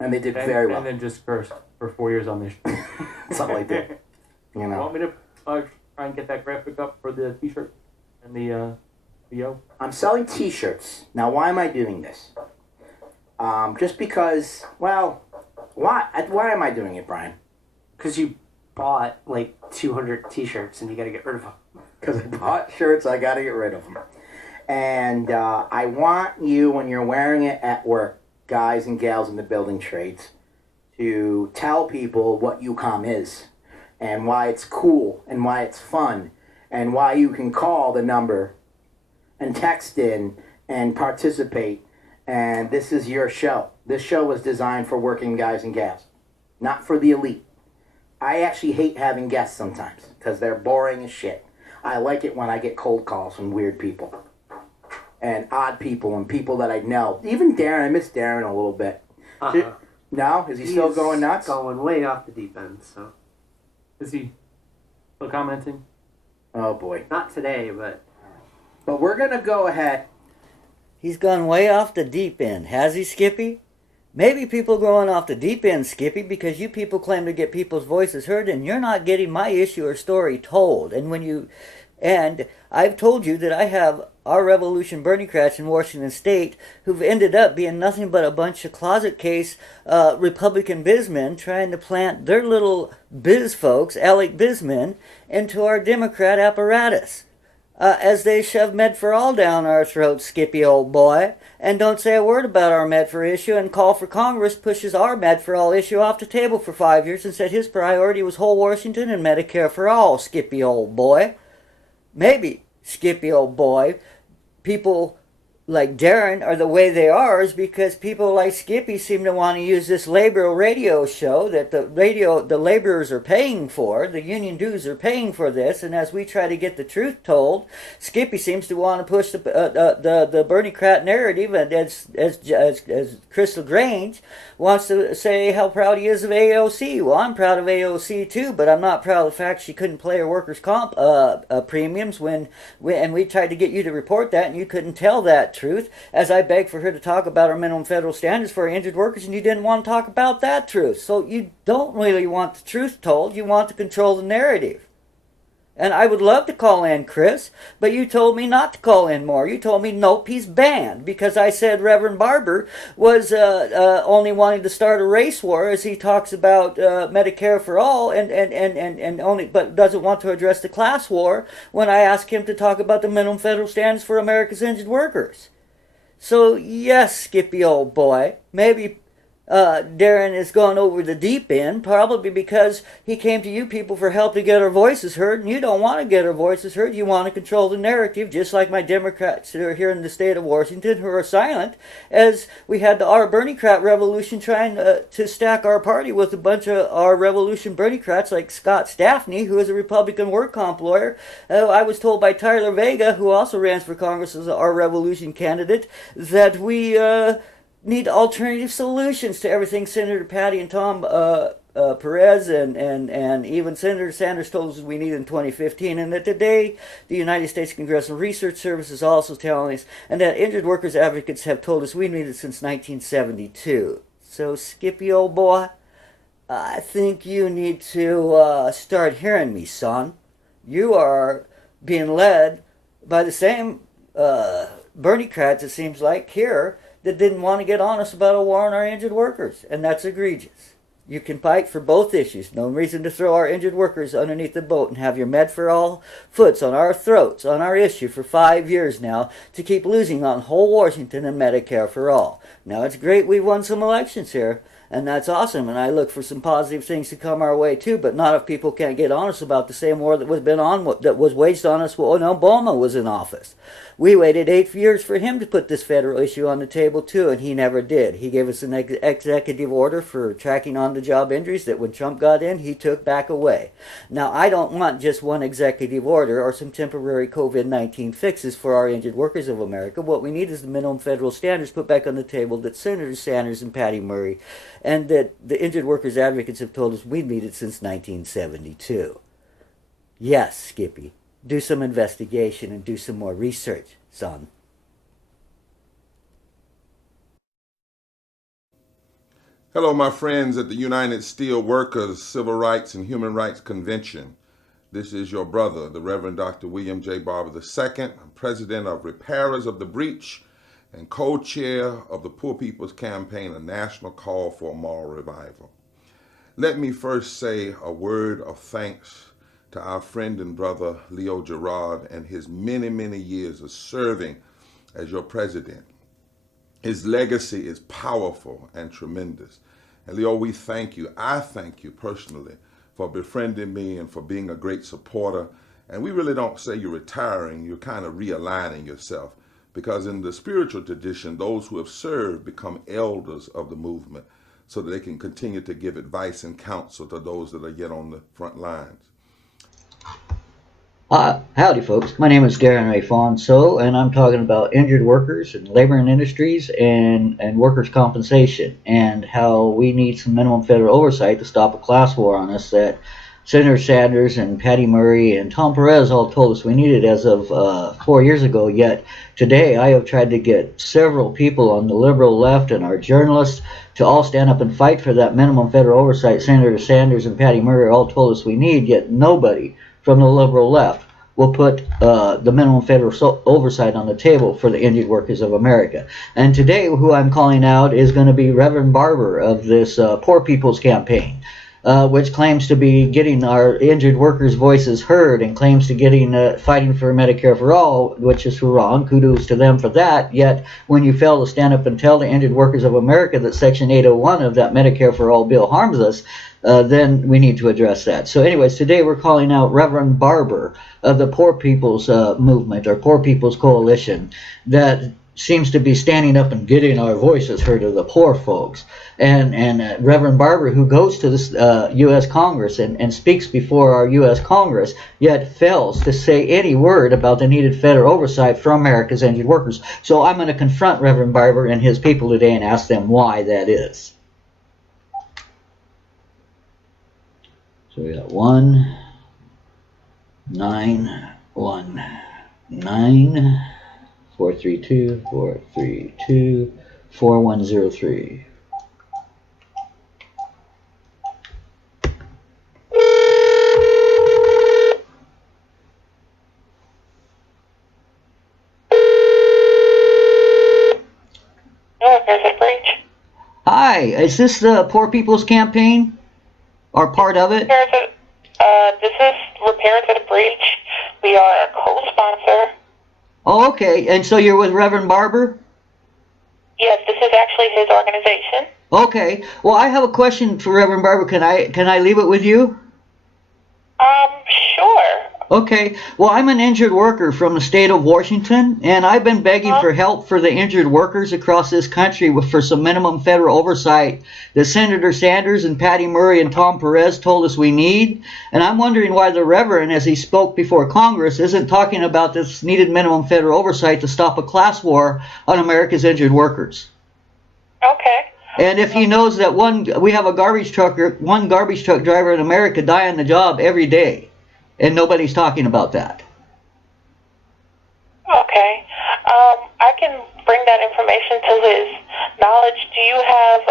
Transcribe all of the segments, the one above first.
And they did very well. And then just cursed for 4 years on this. Something like that. You know. Want me to try and get that graphic up for the T-shirt and the VO? I'm selling T-shirts. Now, why am I doing this? Just because, well, why am I doing it, Brian? Because you bought like 200 T-shirts and you got to get rid of them. Because I bought shirts, I got to get rid of them. And I want you, when you're wearing it at work, guys and gals in the building trades, to tell people what UCOM is and why it's cool and why it's fun and why you can call the number and text in and participate. And this is your show. This show was designed for working guys and gals, not for the elite. I actually hate having guests sometimes because they're boring as shit. I like it when I get cold calls from weird people and odd people and people that I know. Even Darren, I miss Darren a little bit. No? Is he still going nuts? Going way off the deep end, so. Is he still commenting? Oh boy. Not today, but. But we're going to go ahead. He's gone way off the deep end, has he, Skippy? Maybe people going off the deep end, Skippy, because you people claim to get people's voices heard and you're not getting my issue or story told. And I've told you that I have our revolution berniecrats in Washington State who've ended up being nothing but a bunch of closet case Republican bizmen trying to plant their little biz folks, Alec bizmen, into our Democrat apparatus. As they shove Med-for-All down our throats, Skippy, old boy, and don't say a word about our Med-for issue, and call for Congress pushes our Med-for-All issue off the table for 5 years and said his priority was whole Washington and Medicare for all, Skippy, old boy. Maybe, Skippy, old boy, people like Darren are the way they are is because people like Skippy seem to want to use this labor radio show that the laborers are paying for, the union dues are paying for this, and as we try to get the truth told, Skippy seems to want to push the berniecrat narrative, and as Crystal Grange wants to say how proud he is of AOC. Well, I'm proud of AOC too, but I'm not proud of the fact she couldn't play her workers' comp premiums and we tried to get you to report that, and you couldn't tell that truth, as I begged for her to talk about our minimum federal standards for injured workers, and you didn't want to talk about that truth. So you don't really want the truth told, you want to control the narrative. And I would love to call in Chris, but you told me not to call in more. You told me, nope, he's banned, because I said Reverend Barber was only wanting to start a race war as he talks about Medicare for all and only, but doesn't want to address the class war when I asked him to talk about the minimum federal standards for America's injured workers. So yes, Skippy, old boy, maybe Darren is going over the deep end, probably because he came to you people for help to get our voices heard, and you don't want to get our voices heard. You want to control the narrative, just like my Democrats that are here in the state of Washington who are silent, as we had our berniecrat revolution trying to stack our party with a bunch of our revolution berniecrats like Scott Staffney, who is a Republican work comp lawyer. I was told by Tyler Vega, who also ran for Congress as our revolution candidate, that we need alternative solutions to everything Senator Patty and Tom Perez and even Senator Sanders told us we need in 2015, and that today the United States Congressional Research Service is also telling us, and that injured workers advocates have told us we need it since 1972. So Skippy, old boy, I think you need to start hearing me, son. You are being led by the same berniecrats, it seems like, here, that didn't want to get honest about a war on our injured workers, and that's egregious. You can fight for both issues. No reason to throw our injured workers underneath the boat and have your Med-for-all foots on our throats on our issue for 5 years now to keep losing on whole Washington and Medicare for all. Now, it's great we've won some elections here, and that's awesome, and I look for some positive things to come our way too, but not if people can't get honest about the same war that was waged on us when Obama was in office. We waited 8 years for him to put this federal issue on the table too, and he never did. He gave us an executive order for tracking on-the-job injuries that when Trump got in, he took back away. Now, I don't want just one executive order or some temporary COVID-19 fixes for our injured workers of America. What we need is the minimum federal standards put back on the table that Senator Sanders and Patty Murray and that the injured workers advocates have told us we've needed since 1972. Yes, Skippy. Do some investigation and do some more research, son. Hello, my friends at the United Steelworkers Civil Rights and Human Rights Convention. This is your brother, the Reverend Dr. William J. Barber II, President of Repairers of the Breach and co-chair of the Poor People's Campaign, a national call for a moral revival. Let me first say a word of thanks to our friend and brother Leo Gerard and his many, many years of serving as your president. His legacy is powerful and tremendous. And Leo, we thank you. I thank you personally for befriending me and for being a great supporter. And we really don't say you're retiring, you're kind of realigning yourself. Because in the spiritual tradition, those who have served become elders of the movement so that they can continue to give advice and counsel to those that are yet on the front lines. Howdy, folks. My name is Darren Alfonso, and I'm talking about injured workers and labor and industries and workers' compensation and how we need some minimum federal oversight to stop a class war on us that Senator Sanders and Patty Murray and Tom Perez all told us we needed as of 4 years ago. Yet today I have tried to get several people on the liberal left and our journalists to all stand up and fight for that minimum federal oversight Senator Sanders and Patty Murray all told us we need, yet nobody from the liberal left will put the minimum federal oversight on the table for the injured workers of America. And today, who I'm calling out is going to be Reverend Barber of this Poor People's Campaign, which claims to be getting our injured workers' voices heard and claims to getting fighting for Medicare for all, which is wrong. Kudos to them for that. Yet, when you fail to stand up and tell the injured workers of America that Section 801 of that Medicare for all bill harms us, then we need to address that. So anyways, today we're calling out Reverend Barber of the Poor People's Movement or Poor People's Coalition that seems to be standing up and getting our voices heard of the poor folks. And Reverend Barber, who goes to this U.S. Congress and speaks before our U.S. Congress, yet fails to say any word about the needed federal oversight for America's injured workers. So I'm going to confront Reverend Barber and his people today and ask them why that is. So we got 1-919-432-4103. Hi, is this the Poor People's Campaign? Or part of it? This is Repairs at a Breach. We are a co-sponsor. Oh, okay. And so you're with Reverend Barber? Yes, this is actually his organization. Okay. Well, I have a question for Reverend Barber. Can I leave it with you? Sure. Okay. Well, I'm an injured worker from the state of Washington, and I've been begging for help for the injured workers across this country for some minimum federal oversight that Senator Sanders and Patty Murray and Tom Perez told us we need. And I'm wondering why the Reverend, as he spoke before Congress, isn't talking about this needed minimum federal oversight to stop a class war on America's injured workers. Okay. And if he knows that we have one garbage truck driver in America die on the job every day, and nobody's talking about that. Okay. I can bring that information to his knowledge. Do you have,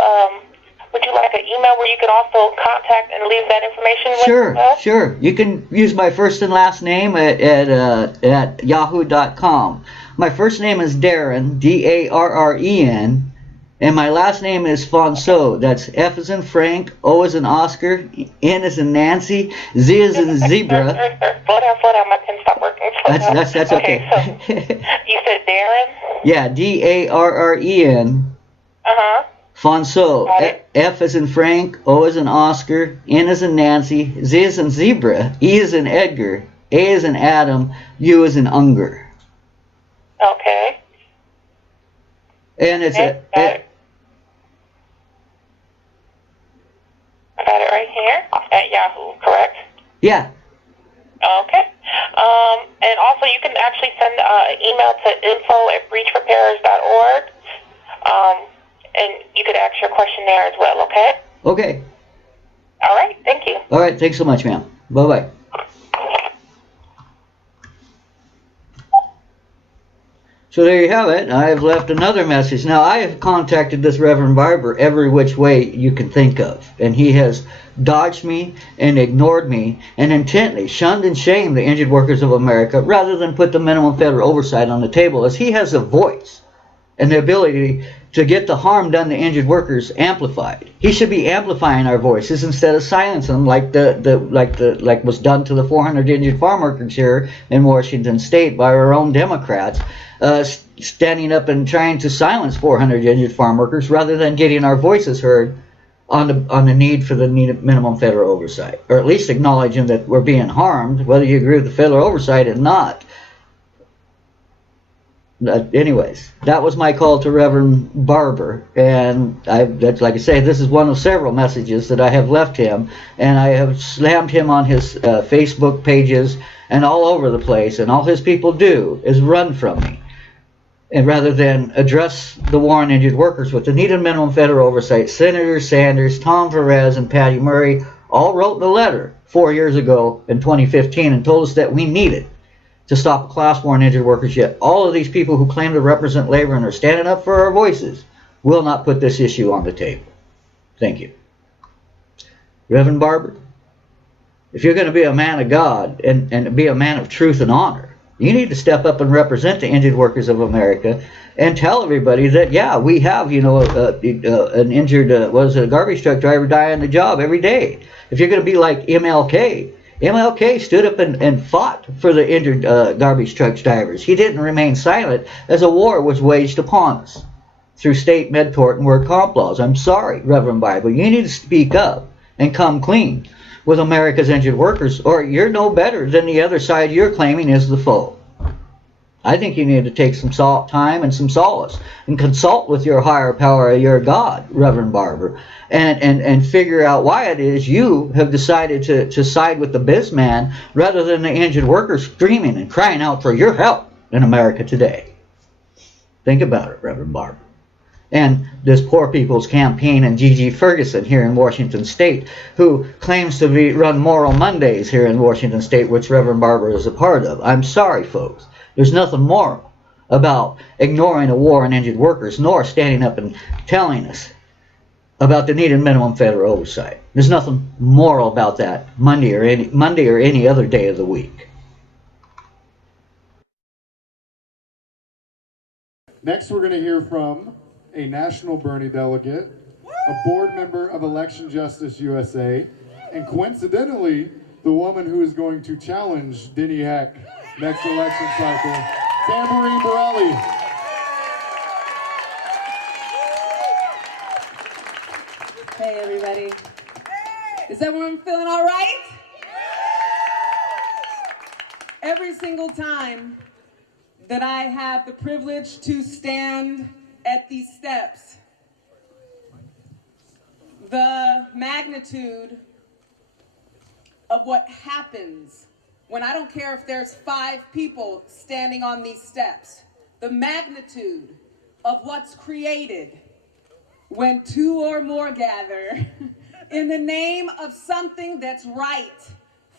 would you like an email where you can also contact and leave that information with us? Sure. You can use my first and last name at yahoo.com. My first name is Darren, D-A-R-R-E-N, and my last name is Fonso. That's F as in Frank, O as in Oscar, N as in Nancy, Z as in zebra. Slow down, my pen stopped working. That's okay. So you said Darren? Yeah, D-A-R-R-E-N. Fonso. F as in Frank, O as in Oscar, N as in Nancy, Z as in zebra, E as in Edgar, A as in Adam, U as in Unger. Okay. And it's I got it right here at Yahoo, correct? Yeah. Okay. And also you can actually send an email to info@breachrepairers.org. And you could ask your question there as well, okay? Okay. All right, thank you. All right, thanks so much, ma'am. Bye-bye. So there you have it. I have left another message. Now, I have contacted this Reverend Barber every which way you can think of, and he has dodged me and ignored me and intently shunned and shamed the injured workers of America rather than put the minimum federal oversight on the table, as he has a voice and the ability to get the harm done to injured workers amplified. He should be amplifying our voices instead of silencing them like was done to the 400 injured farm workers here in Washington State by our own Democrats, standing up and trying to silence 400 injured farm workers rather than getting our voices heard on the need for the minimum federal oversight, or at least acknowledging that we're being harmed, whether you agree with the federal oversight or not. Anyways, that was my call to Reverend Barber, and that's, like I say, this is one of several messages that I have left him, and I have slammed him on his Facebook pages and all over the place, and all his people do is run from me, and rather than address the war on injured workers with the needed minimum federal oversight. Senator Sanders, Tom Perez, and Patty Murray all wrote the letter 4 years ago in 2015 and told us that we needed to stop class war on injured workers. Yet all of these people who claim to represent labor and are standing up for our voices will not put this issue on the table. Thank you. Reverend Barber, if you're going to be a man of God and be a man of truth and honor, you need to step up and represent the injured workers of America and tell everybody that, yeah, we have, an injured, a garbage truck driver die on the job every day. If you're going to be like MLK stood up and fought for the injured garbage truck drivers. He didn't remain silent as a war was waged upon us through state med tort and work comp laws. I'm sorry, Reverend Bible, you need to speak up and come clean with America's injured workers, or you're no better than the other side you're claiming is the foe. I think you need to take some time and some solace and consult with your higher power, your God, Reverend Barber, and figure out why it is you have decided to side with the bizman rather than the injured workers screaming and crying out for your help in America today. Think about it, Reverend Barber. And this Poor People's Campaign and Gigi Ferguson here in Washington State, who claims to run Moral Mondays here in Washington State, which Reverend Barber is a part of. I'm sorry, folks. There's nothing moral about ignoring a war on injured workers, nor standing up and telling us about the needed minimum federal oversight. There's nothing moral about that Monday or any other day of the week. Next, we're going to hear from a national Bernie delegate, a board member of Election Justice USA, and coincidentally, the woman who is going to challenge Denny Heck next election cycle, Tamborine Borelli. Hey everybody. Is everyone feeling all right? Every single time that I have the privilege to stand at these steps, the magnitude of what happens when I don't care if there's 5 people standing on these steps, the magnitude of what's created when 2 or more gather in the name of something that's right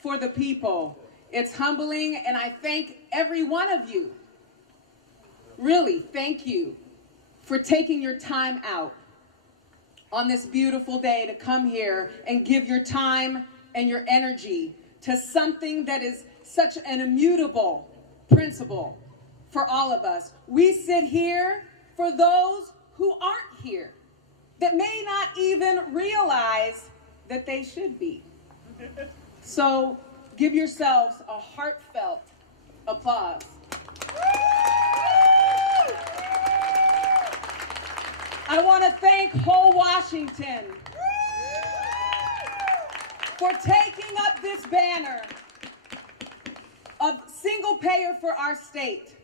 for the people. It's humbling, and I thank every one of you. Really, thank you for taking your time out on this beautiful day to come here and give your time and your energy to something that is such an immutable principle for all of us. We sit here for those who aren't here, that may not even realize that they should be. So give yourselves a heartfelt applause. I want to thank whole Washington for taking up this banner of single payer for our state.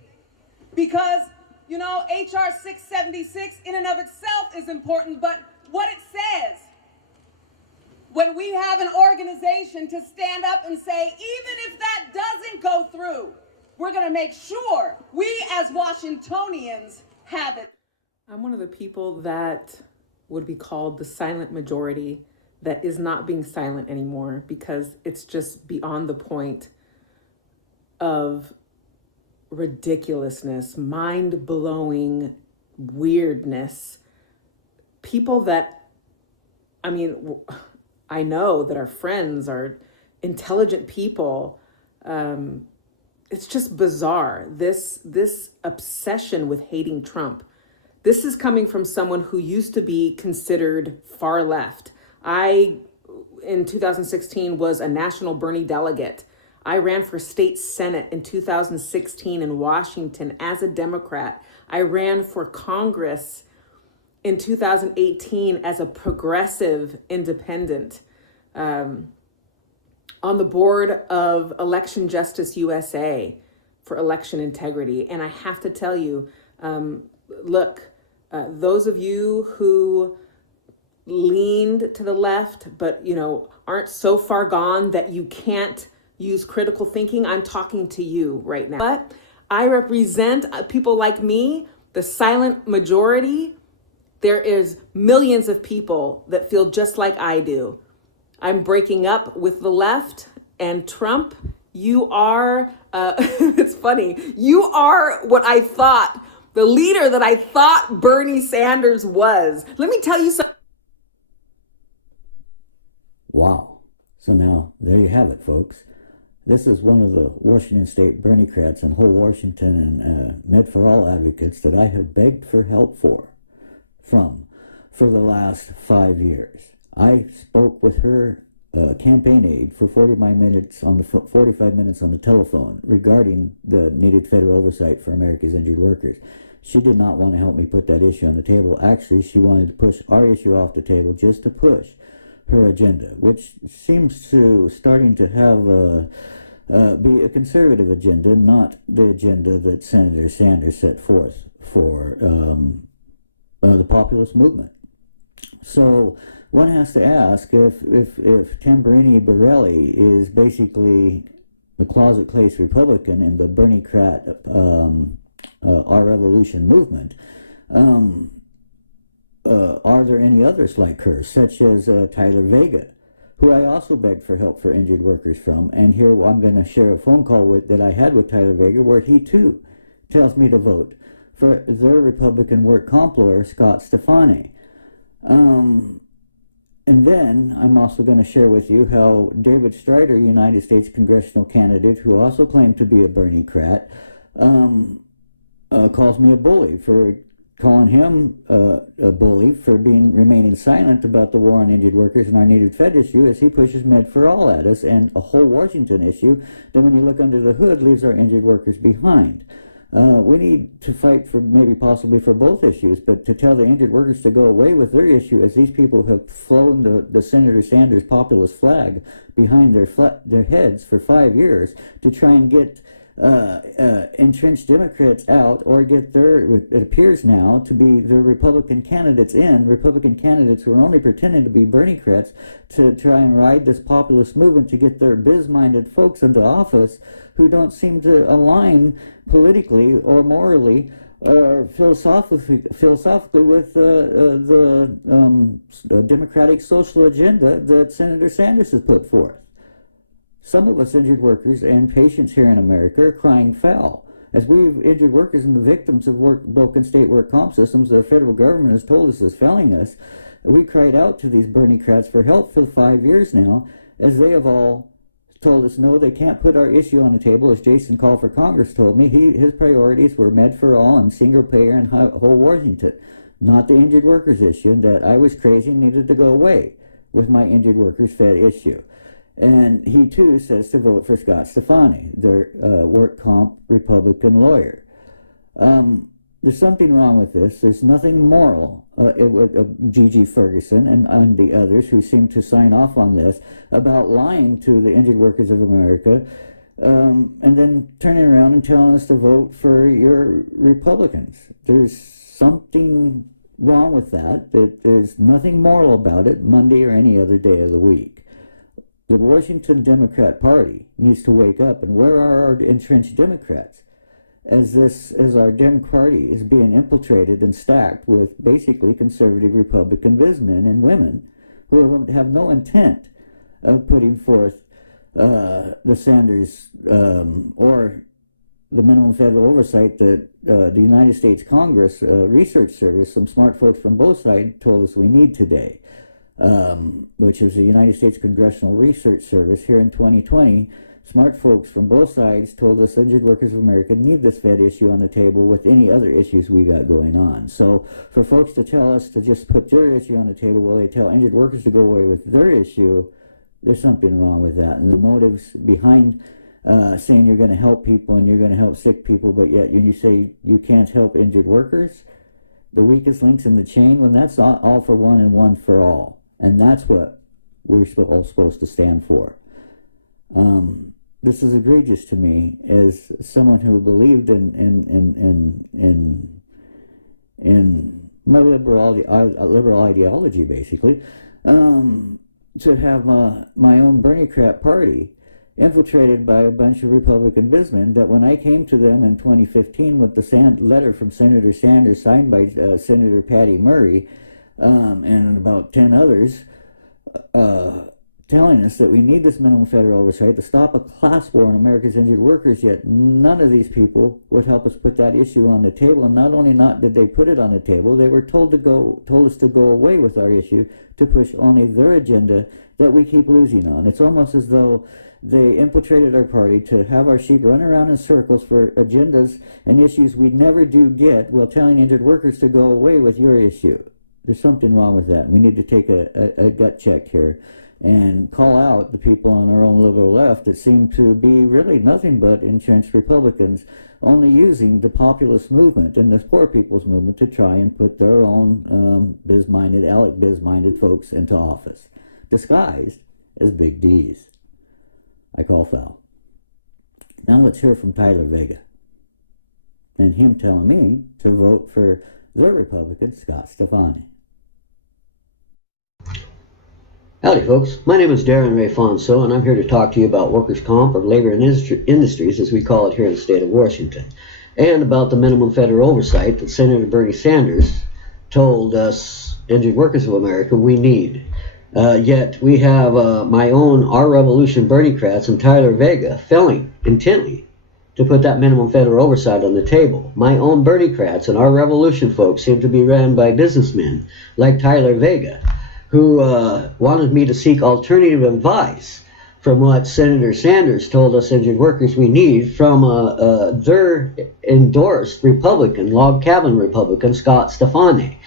Because, HR 676 in and of itself is important, but what it says, when we have an organization to stand up and say, even if that doesn't go through, we're going to make sure we as Washingtonians have it. I'm one of the people that would be called the silent majority that is not being silent anymore, because it's just beyond the point of ridiculousness, mind-blowing weirdness. People that, I mean, I know that our friends are intelligent people. It's just bizarre. This obsession with hating Trump. This is coming from someone who used to be considered far left. I, in 2016, was a national Bernie delegate. I ran for state senate in 2016 in Washington as a Democrat. I ran for Congress in 2018 as a progressive independent. On the board of Election Justice USA for election integrity. And I have to tell you, look, those of you who leaned to the left, but aren't so far gone that you can't use critical thinking, I'm talking to you right now. But I represent people like me, the silent majority. There is millions of people that feel just like I do. I'm breaking up with the left, and Trump, you are, it's funny, you are what I thought, the leader that I thought Bernie Sanders was. Let me tell you something. Wow. So now, there you have it, folks. This is one of the Washington State berniecrats and whole Washington and Med for All advocates that I have begged for help for the last 5 years. I spoke with her campaign aide for 45 minutes on the telephone regarding the needed federal oversight for America's injured workers. She did not want to help me put that issue on the table. Actually, she wanted to push our issue off the table just to push her agenda, which seems to starting to have be a conservative agenda, not the agenda that Senator Sanders set forth for the populist movement. So one has to ask if Tamburini Borelli is basically the closet-clace Republican in the berniecrat Our Revolution movement. Are there any others like her, such as Tyler Vega, who I also begged for help for injured workers from? And here I'm going to share a phone call that I had with Tyler Vega, where he too tells me to vote for their Republican work comp lawyer, Scott Stefani. And then I'm also going to share with you how David Strider, United States congressional candidate, who also claimed to be a berniecrat, calls me a bully for calling him a bully for remaining silent about the war on injured workers and our needed Fed issue as he pushes Med for All at us and a whole Washington issue that, when you look under the hood, leaves our injured workers behind. We need to fight for possibly for both issues, but to tell the injured workers to go away with their issue, as these people have flown the Senator Sanders populist flag behind their heads for 5 years to try and get entrenched Democrats out, or get it appears now to be their Republican candidates who are only pretending to be berniecrats to try and ride this populist movement to get their biz-minded folks into office who don't seem to align politically or morally or philosophically with the democratic social agenda that Senator Sanders has put forth. Some of us injured workers and patients here in America are crying foul. As we've injured workers and the victims of broken state work comp systems that the federal government has told us is failing us, we cried out to these berniecrats for help for 5 years now, as they have all told us, no, they can't put our issue on the table. As Jason Call for Congress told me, his priorities were Med for All and single payer and whole Washington, not the injured workers issue, and that I was crazy and needed to go away with my injured workers Fed issue. And he too says to vote for Scott Stefani, their work comp Republican lawyer. There's something wrong with this. There's nothing moral with Gigi Ferguson and the others who seem to sign off on this about lying to the injured workers of America, and then turning around and telling us to vote for your Republicans. There's something wrong with that. There's nothing moral about it, Monday or any other day of the week. The Washington Democrat Party needs to wake up. And where are our entrenched Democrats? As our Dem Party is being infiltrated and stacked with basically conservative Republican businessmen and women who have no intent of putting forth the Sanders or the minimum federal oversight that the United States Congress Research Service, some smart folks from both sides told us we need today, which is the United States Congressional Research Service here in 2020. Smart folks from both sides told us Injured Workers of America need this Fed issue on the table with any other issues we got going on. So for folks to tell us to just put their issue on the table while they tell injured workers to go away with their issue, there's something wrong with that. And the motives behind saying you're going to help people and you're going to help sick people, but yet you say you can't help injured workers, the weakest links in the chain, when that's all for one and one for all. And that's what we're all supposed to stand for. This is egregious to me as someone who believed in my liberal ideology, basically, to have my own berniecrat party infiltrated by a bunch of Republican bizmen, that when I came to them in 2015 with the letter from Senator Sanders signed by Senator Patty Murray and about 10 others, telling us that we need this minimum federal oversight to stop a class war on America's injured workers, yet none of these people would help us put that issue on the table. And not only did they put it on the table, they were told us to go away with our issue to push only their agenda that we keep losing on. It's almost as though they infiltrated our party to have our sheep run around in circles for agendas and issues we never do get, while telling injured workers to go away with your issue. There's something wrong with that. We need to take a gut check here and call out the people on our own liberal left that seem to be really nothing but entrenched Republicans, only using the populist movement and the poor people's movement to try and put their own biz-minded folks into office, disguised as big D's. I call foul. Now let's hear from Tyler Vega and him telling me to vote for the Republican Scott Stefani. Howdy folks, my name is Darren Ray Fonso, and I'm here to talk to you about workers' comp, or labor and industries as we call it here in the state of Washington, and about the minimum federal oversight that Senator Bernie Sanders told us, Injured Workers of America, we need. Yet we have my own Our Revolution berniecrats and Tyler Vega failing intently to put that minimum federal oversight on the table. My own berniecrats and Our Revolution folks seem to be ran by businessmen like Tyler Vega, who wanted me to seek alternative advice from what Senator Sanders told us injured workers we need from their endorsed Republican, log cabin Republican, Scott Stefani,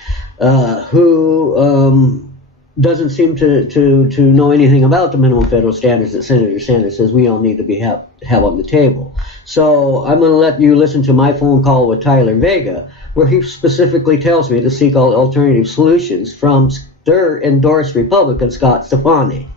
who doesn't seem to know anything about the minimum federal standards that Senator Sanders says we all need to be have on the table. So I'm going to let you listen to my phone call with Tyler Vega, where he specifically tells me to seek all alternative solutions from their endorsed Republican, Scott Stefani.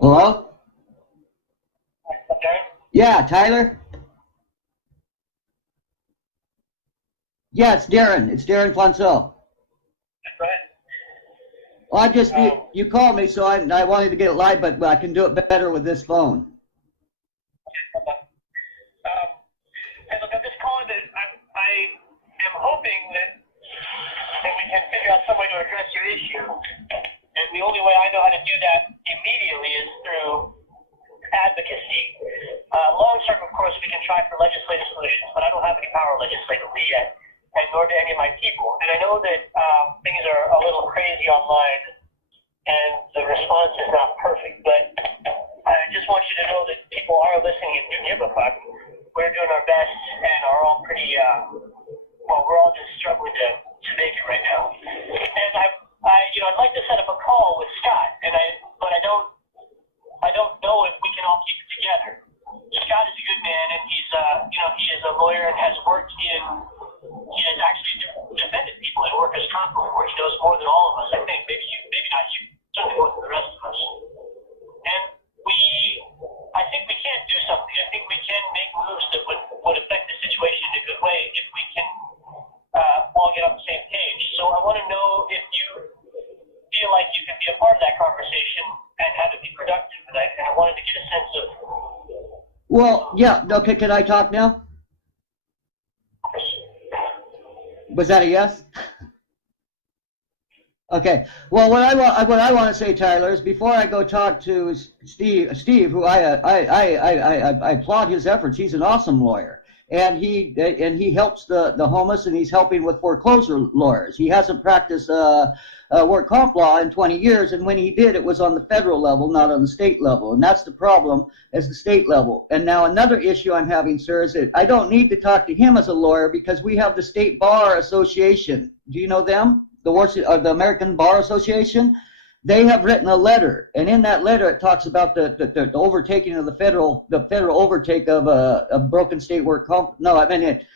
Hello? Yeah, Tyler? Yeah, it's Darren. It's Darren Fonso. Well, I just, you called me, so I wanted to get it live, but I can do it better with this phone. And look, I'm just calling that I am hoping that we can figure out some way to address your issue. And the only way I know how to do that immediately is through advocacy. Long term, of course, we can try for legislative solutions, but I don't have any power legislatively yet, and nor do any of my people. And I know that things are a little crazy online, and the response is not perfect, but I just want you to know that people are listening and do give a fuck. We're doing our best and are all pretty, we're all just struggling to make it right now. And I'd like to set up a call with Scott, but I don't know if we can all keep it together. Scott is a good man, and he is a lawyer and has worked he has actually defended people in workers' comp before. He knows more than all of us, I think, maybe not you, certainly more than the rest of us. And I think we can do something. I think we can make moves that would affect the situation in a good way if we can all get on the same page. So I want to know if you feel like you can be a part of that conversation and have it be productive. And I wanted to get a sense Well, yeah, okay, can I talk now? Was that a yes? Okay. Well, what I want to say, Tyler, is before I go talk to Steve, who I applaud his efforts. He's an awesome lawyer, and he helps the homeless, and he's helping with foreclosure lawyers. He hasn't practiced work comp law in 20 years, and when he did, it was on the federal level, not on the state level, and that's the problem, is the state level. And now another issue I'm having, sir, is that I don't need to talk to him as a lawyer because we have the State Bar Association. Do you know them? The American Bar Association. They have written a letter, and in that letter it talks about the overtaking of the federal overtake of a broken state work comp. No, I mean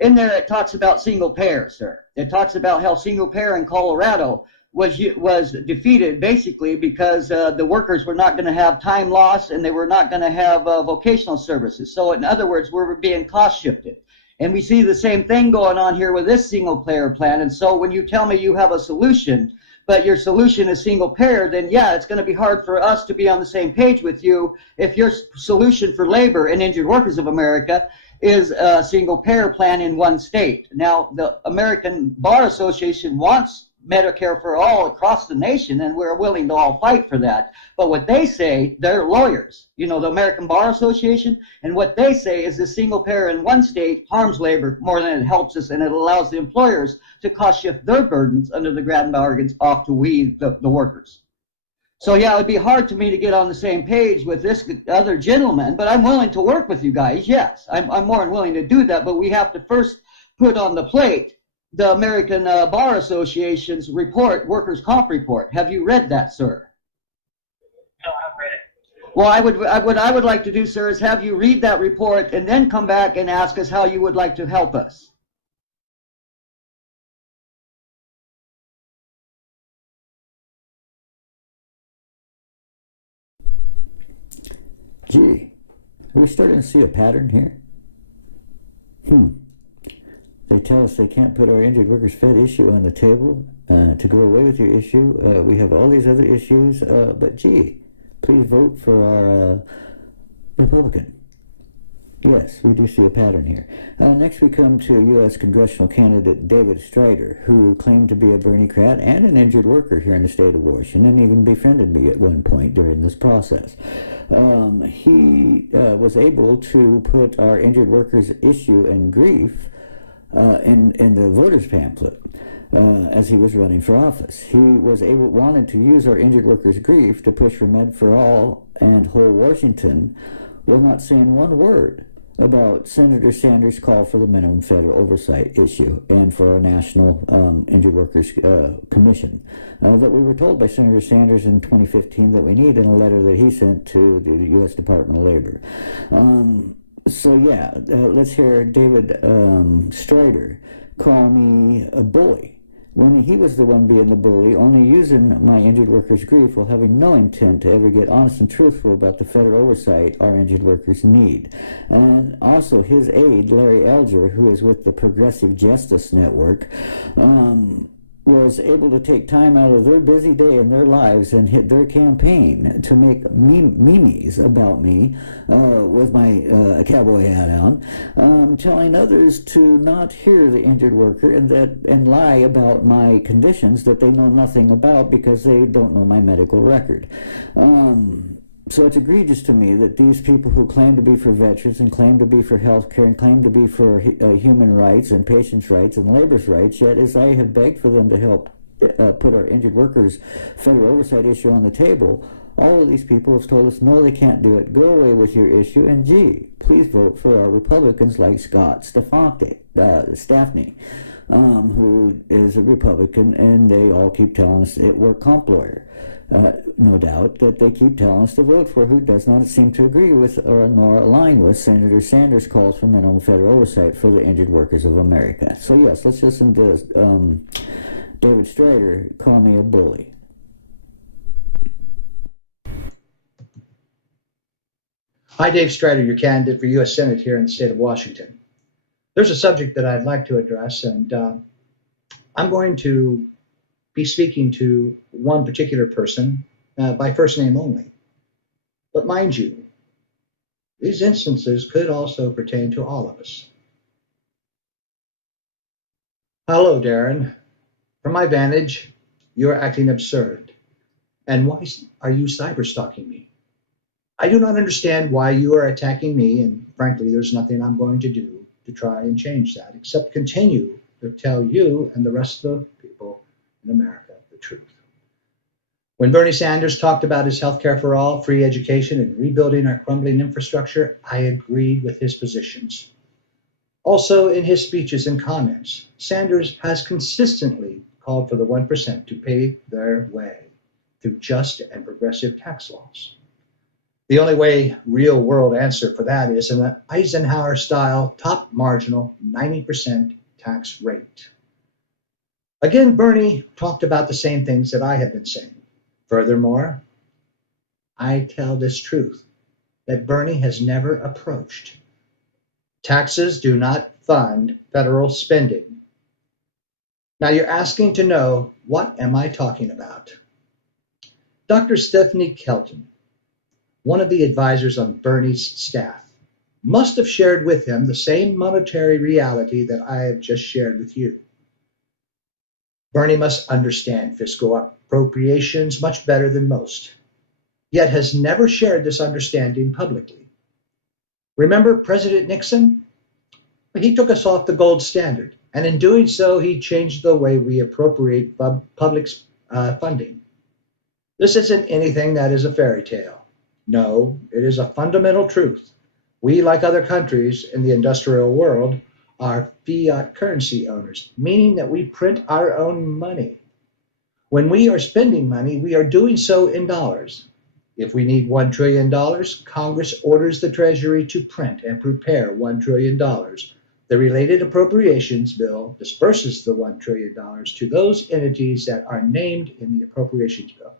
in there it talks about single payer, sir. It talks about how single payer in Colorado was defeated basically because the workers were not going to have time loss and they were not going to have vocational services. So in other words, we're being cost shifted. And we see the same thing going on here with this single payer plan. And so when you tell me you have a solution, but your solution is single payer, then yeah, it's going to be hard for us to be on the same page with you if your solution for labor and injured workers of America is a single payer plan in one state. Now, the American Bar Association wants Medicare for all across the nation, and we're willing to all fight for that. But what they say, they're lawyers, the American Bar Association, and what they say is the single payer in one state harms labor more than it helps us, and it allows the employers to cost shift their burdens under the grand bargains off to we, the workers. So yeah, it'd be hard to me to get on the same page with this other gentleman, but I'm willing to work with you guys, yes. I'm more than willing to do that, but we have to first put on the plate the American Bar Association's report, workers' comp report. Have you read that, sir? No, I've read it. Well, what I would like to do, sir, is have you read that report and then come back and ask us how you would like to help us. Gee, are we starting to see a pattern here? They tell us they can't put our injured workers fed issue on the table to go away with your issue. We have all these other issues, but gee, please vote for our Republican. Yes, we do see a pattern here. Next we come to U.S. congressional candidate David Strider, who claimed to be a berniecrat and an injured worker here in the state of Washington, and even befriended me at one point during this process. He was able to put our injured workers' issue and grief in the voters pamphlet as he was running for office. He wanted to use our injured workers' grief to push for Med for All and whole Washington, while not saying one word about Senator Sanders' call for the minimum federal oversight issue and for our National Injured Workers Commission that we were told by Senator Sanders in 2015 that we need in a letter that he sent to the U.S. Department of Labor. So yeah, let's hear David Strider call me a bully when he was the one being the bully, only using my injured workers' grief while having no intent to ever get honest and truthful about the federal oversight our injured workers need. And also his aide, Larry Elger, who is with the Progressive Justice Network, was able to take time out of their busy day in their lives and hit their campaign to make memes about me with my cowboy hat on, telling others to not hear the injured worker and lie about my conditions that they know nothing about because they don't know my medical record. So it's egregious to me that these people who claim to be for veterans and claim to be for health care and claim to be for human rights and patients' rights and labor's rights, yet as I have begged for them to help put our injured workers' federal oversight issue on the table, all of these people have told us, no, they can't do it. Go away with your issue. And gee, please vote for our Republicans like Scott Staffney, who is a Republican, and they all keep telling us it work comp lawyer. No doubt that they keep telling us to vote for who does not seem to agree with or nor align with Senator Sanders' calls for minimum federal oversight for the injured workers of America. So yes, let's listen to David Strider call me a bully. Hi, Dave Strider, your candidate for U.S. Senate here in the state of Washington. There's a subject that I'd like to address, and I'm going to be speaking to one particular person by first name only. But mind you, These instances could also pertain to all of us. Hello, Darren. From my vantage, you are acting absurd. And why are you cyberstalking me? I do not understand why you are attacking me, and frankly, there's nothing I'm going to do to try and change that, except continue to tell you and the rest of the people in America the truth. When Bernie Sanders talked about his health care for all, free education, and rebuilding our crumbling infrastructure, I agreed with his positions. Also, in his speeches and comments, Sanders has consistently called for the 1% to pay their way through just and progressive tax laws. The only real-world answer for that is an Eisenhower-style, top marginal 90% tax rate. Again, Bernie talked about the same things that I have been saying. Furthermore, I tell this truth, that Bernie has never approached. Taxes do not fund federal spending. Now you're asking to know, what am I talking about? Dr. Stephanie Kelton, one of the advisors on Bernie's staff, must have shared with him the same monetary reality that I have just shared with you. Bernie must understand fiscal appropriations much better than most, yet has never shared this understanding publicly. Remember President Nixon? He took us off the gold standard, and in doing so, he changed the way we appropriate public funding. This isn't anything that is a fairy tale. No, it is a fundamental truth. We, like other countries in the industrial world, are fiat currency owners, meaning that we print our own money. When we are spending money, we are doing so in dollars. If we need $1 trillion, Congress orders the Treasury to print and prepare $1 trillion. The related appropriations bill disperses the $1 trillion to those entities that are named in the appropriations bill.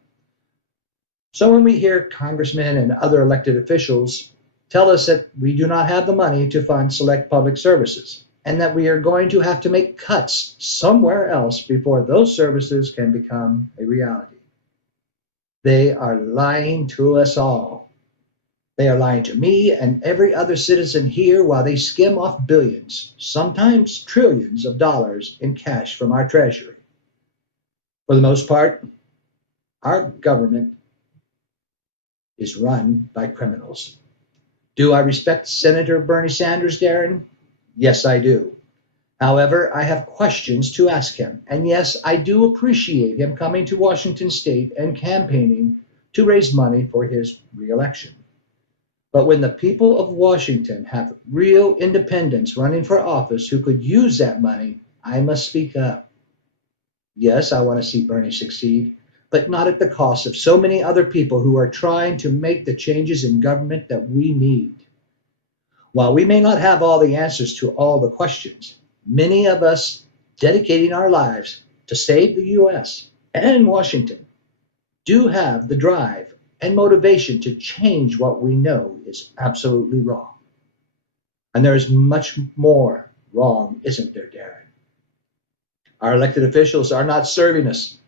So when we hear congressmen and other elected officials tell us that we do not have the money to fund select public services, and that we are going to have to make cuts somewhere else before those services can become a reality, they are lying to us all. They are lying to me and every other citizen here while they skim off billions, sometimes trillions of dollars in cash from our treasury. For the most part, our government is run by criminals. Do I respect Senator Bernie Sanders, Darren? Yes, I do. However, I have questions to ask him. And yes, I do appreciate him coming to Washington State and campaigning to raise money for his reelection. But when the people of Washington have real independents running for office who could use that money, I must speak up. Yes, I want to see Bernie succeed, but not at the cost of so many other people who are trying to make the changes in government that we need. While we may not have all the answers to all the questions, many of us dedicating our lives to save the U.S. and Washington do have the drive and motivation to change what we know is absolutely wrong. And there is much more wrong, isn't there, Darren? Our elected officials are not serving us.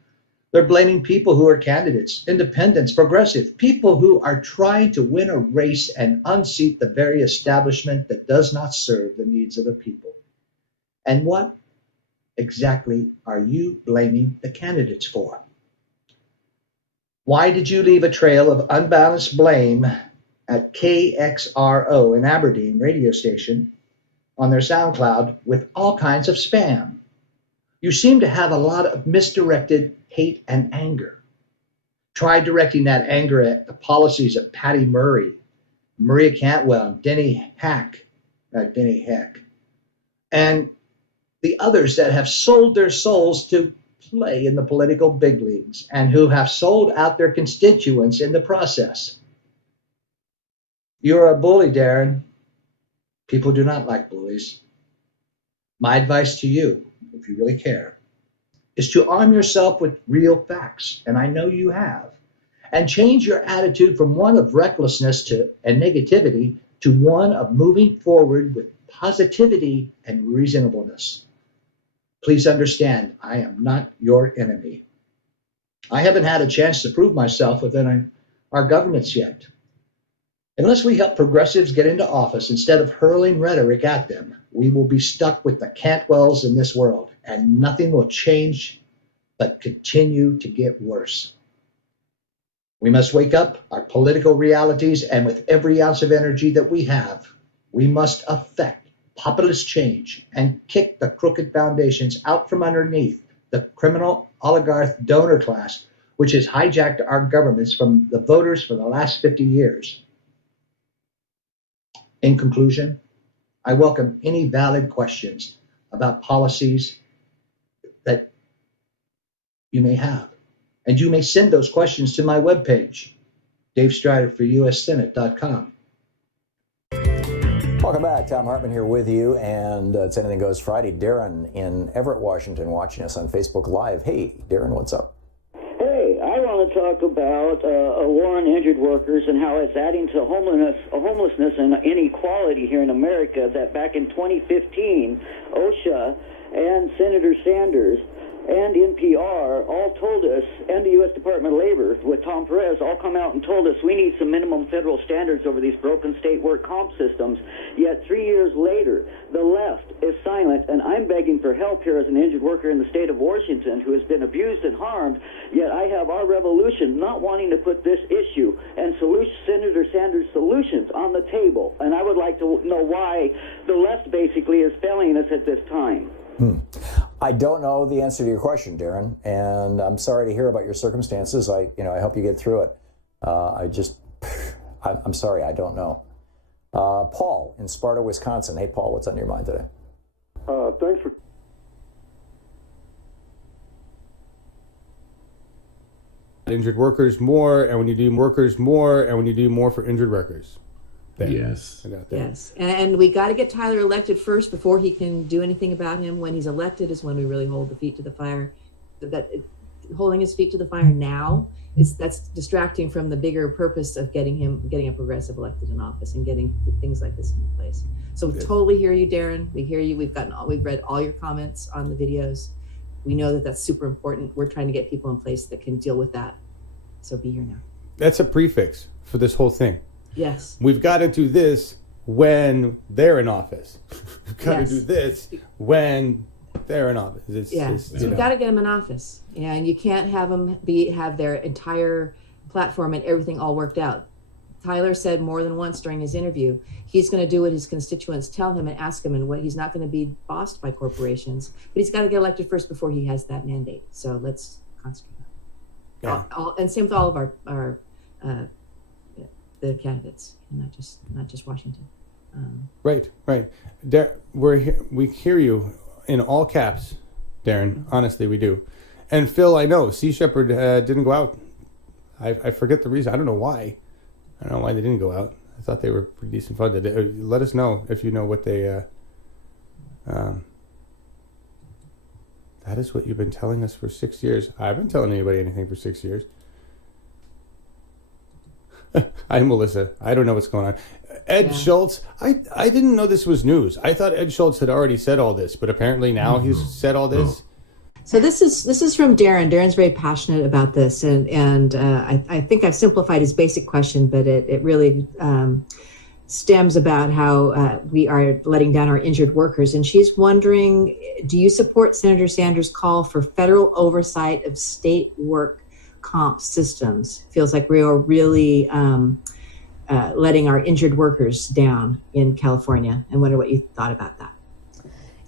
They're blaming people who are candidates, independents, progressive, people who are trying to win a race and unseat the very establishment that does not serve the needs of the people. And what exactly are you blaming the candidates for? Why did you leave a trail of unbalanced blame at KXRO, an Aberdeen radio station, on their SoundCloud with all kinds of spam? You seem to have a lot of misdirected hate and anger. Try directing that anger at the policies of Patty Murray, Maria Cantwell, Denny Heck, and the others that have sold their souls to play in the political big leagues and who have sold out their constituents in the process. You're a bully, Darren. People do not like bullies. My advice to you, if you really care, is to arm yourself with real facts, and I know you have, and change your attitude from one of recklessness and negativity to one of moving forward with positivity and reasonableness. Please understand, I am not your enemy. I haven't had a chance to prove myself within our governments yet. Unless we help progressives get into office instead of hurling rhetoric at them, we will be stuck with the Cantwells in this world, and nothing will change but continue to get worse. We must wake up our political realities, and with every ounce of energy that we have, we must affect populist change and kick the crooked foundations out from underneath the criminal oligarch donor class, which has hijacked our governments from the voters for the last 50 years. In conclusion, I welcome any valid questions about policies that you may have. And you may send those questions to my webpage, DaveStriderForUSSenate.com. Welcome back. Tom Hartman here with you, and it's Anything Goes Friday. Darren in Everett, Washington, watching us on Facebook Live. Hey, Darren, what's up? Hey, I want to talk about a war on injured workers and how it's adding to homelessness and inequality here in America. That back in 2015, OSHA and Senator Sanders and NPR all told us, and the U.S. Department of Labor with Tom Perez all come out and told us we need some minimum federal standards over these broken state work comp systems. Yet 3 years later, the left is silent, and I'm begging for help here as an injured worker in the state of Washington who has been abused and harmed. Yet I have our revolution not wanting to put this issue and Senator Sanders' solutions on the table. And I would like to know why the left basically is failing us at this time. I don't know the answer to your question, Darren, and I'm sorry to hear about your circumstances. I hope you get through it. I'm sorry, I don't know. Paul in Sparta, Wisconsin. Hey, Paul, what's on your mind today? Thanks for injured workers more, and when you do workers more, and when you do more for injured workers. Yes. Yes. And we got to get Tyler elected first before he can do anything about him. When he's elected is when we really hold the feet to the fire. Holding his feet to the fire now that's distracting from the bigger purpose of getting a progressive elected in office and getting things like this in place. So we totally hear you, Darren. We hear you. We've read all your comments on the videos. We know that that's super important. We're trying to get people in place that can deal with that. So be here now. That's a prefix for this whole thing. Yes. We've got to do this when they're in office. We've got to do this when they're in office. You've got to get them in office. Yeah, and you can't have them have their entire platform and everything all worked out. Tyler said more than once during his interview, he's going to do what his constituents tell him and ask him, and what he's not going to be bossed by corporations. But he's got to get elected first before he has that mandate. So let's concentrate. Yeah. And same with all of our the candidates, not just Washington. Right. We hear you in all caps, Darren. Honestly, we do. And Phil, I know Sea Shepherd didn't go out. I forget the reason. I don't know why. I don't know why they didn't go out. I thought they were pretty decent fun. Let us know if you know what they. That is what you've been telling us for 6 years. I haven't telling anybody anything for 6 years. I'm Melissa. I don't know what's going on. Ed Schultz, I didn't know this was news. I thought Ed Schultz had already said all this, but apparently now he's said all this. So this is from Darren. Darren's very passionate about this, and I think I've simplified his basic question, but it really stems about how we are letting down our injured workers. And she's wondering, do you support Senator Sanders' call for federal oversight of state work comp systems? Feels like we are really letting our injured workers down in California, and wonder what you thought about that.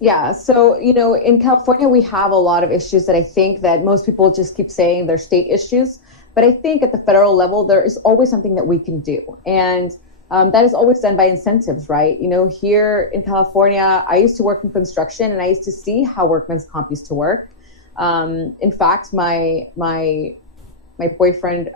Yeah, so, in California, we have a lot of issues that I think that most people just keep saying they're state issues. But I think at the federal level, there is always something that we can do. And that is always done by incentives, right? Here in California, I used to work in construction, and I used to see how workman's comp used to work. In fact, my boyfriend,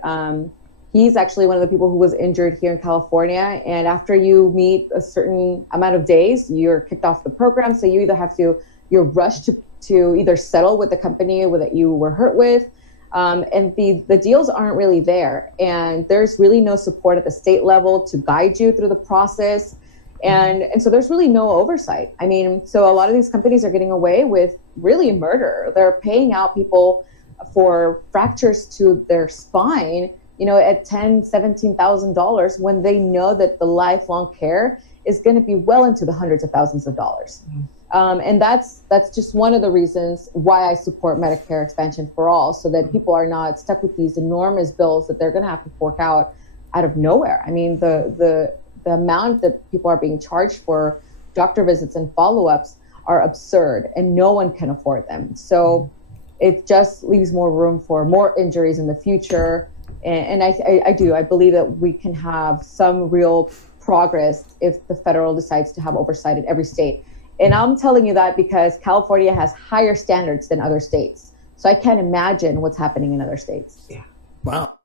he's actually one of the people who was injured here in California. And after you meet a certain amount of days, you're kicked off the program. So you either you're rushed to either settle with the company that you were hurt with. And the deals aren't really there. And there's really no support at the state level to guide you through the process. And so there's really no oversight. I mean, so a lot of these companies are getting away with really murder. They're paying out people for fractures to their spine at $10,000, $17,000 when they know that the lifelong care is going to be well into the hundreds of thousands of dollars. And that's just one of the reasons why I support Medicare expansion for all, so that people are not stuck with these enormous bills that they're going to have to fork out of nowhere. I mean, the amount that people are being charged for doctor visits and follow-ups are absurd, and no one can afford them. So it just leaves more room for more injuries in the future. And I believe that we can have some real progress if the federal decides to have oversight in every state. And I'm telling you that because California has higher standards than other states. So I can't imagine what's happening in other states. Yeah. Wow.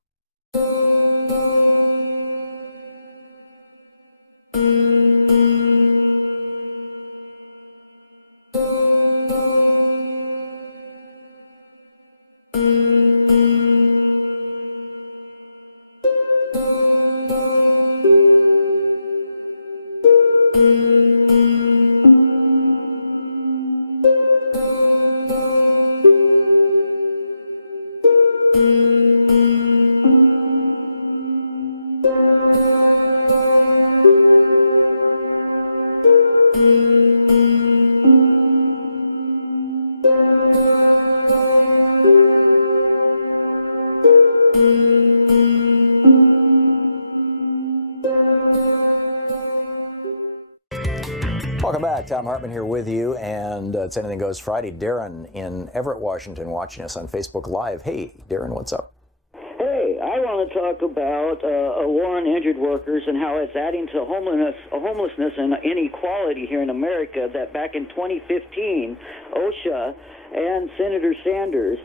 Welcome back. Tom Hartman here with you, and it's Anything Goes Friday. Darren in Everett, Washington, watching us on Facebook Live. Hey, Darren, what's up? Hey, I want to talk about a war on injured workers and how it's adding to homelessness and inequality here in America. That back in 2015, OSHA and Senator Sanders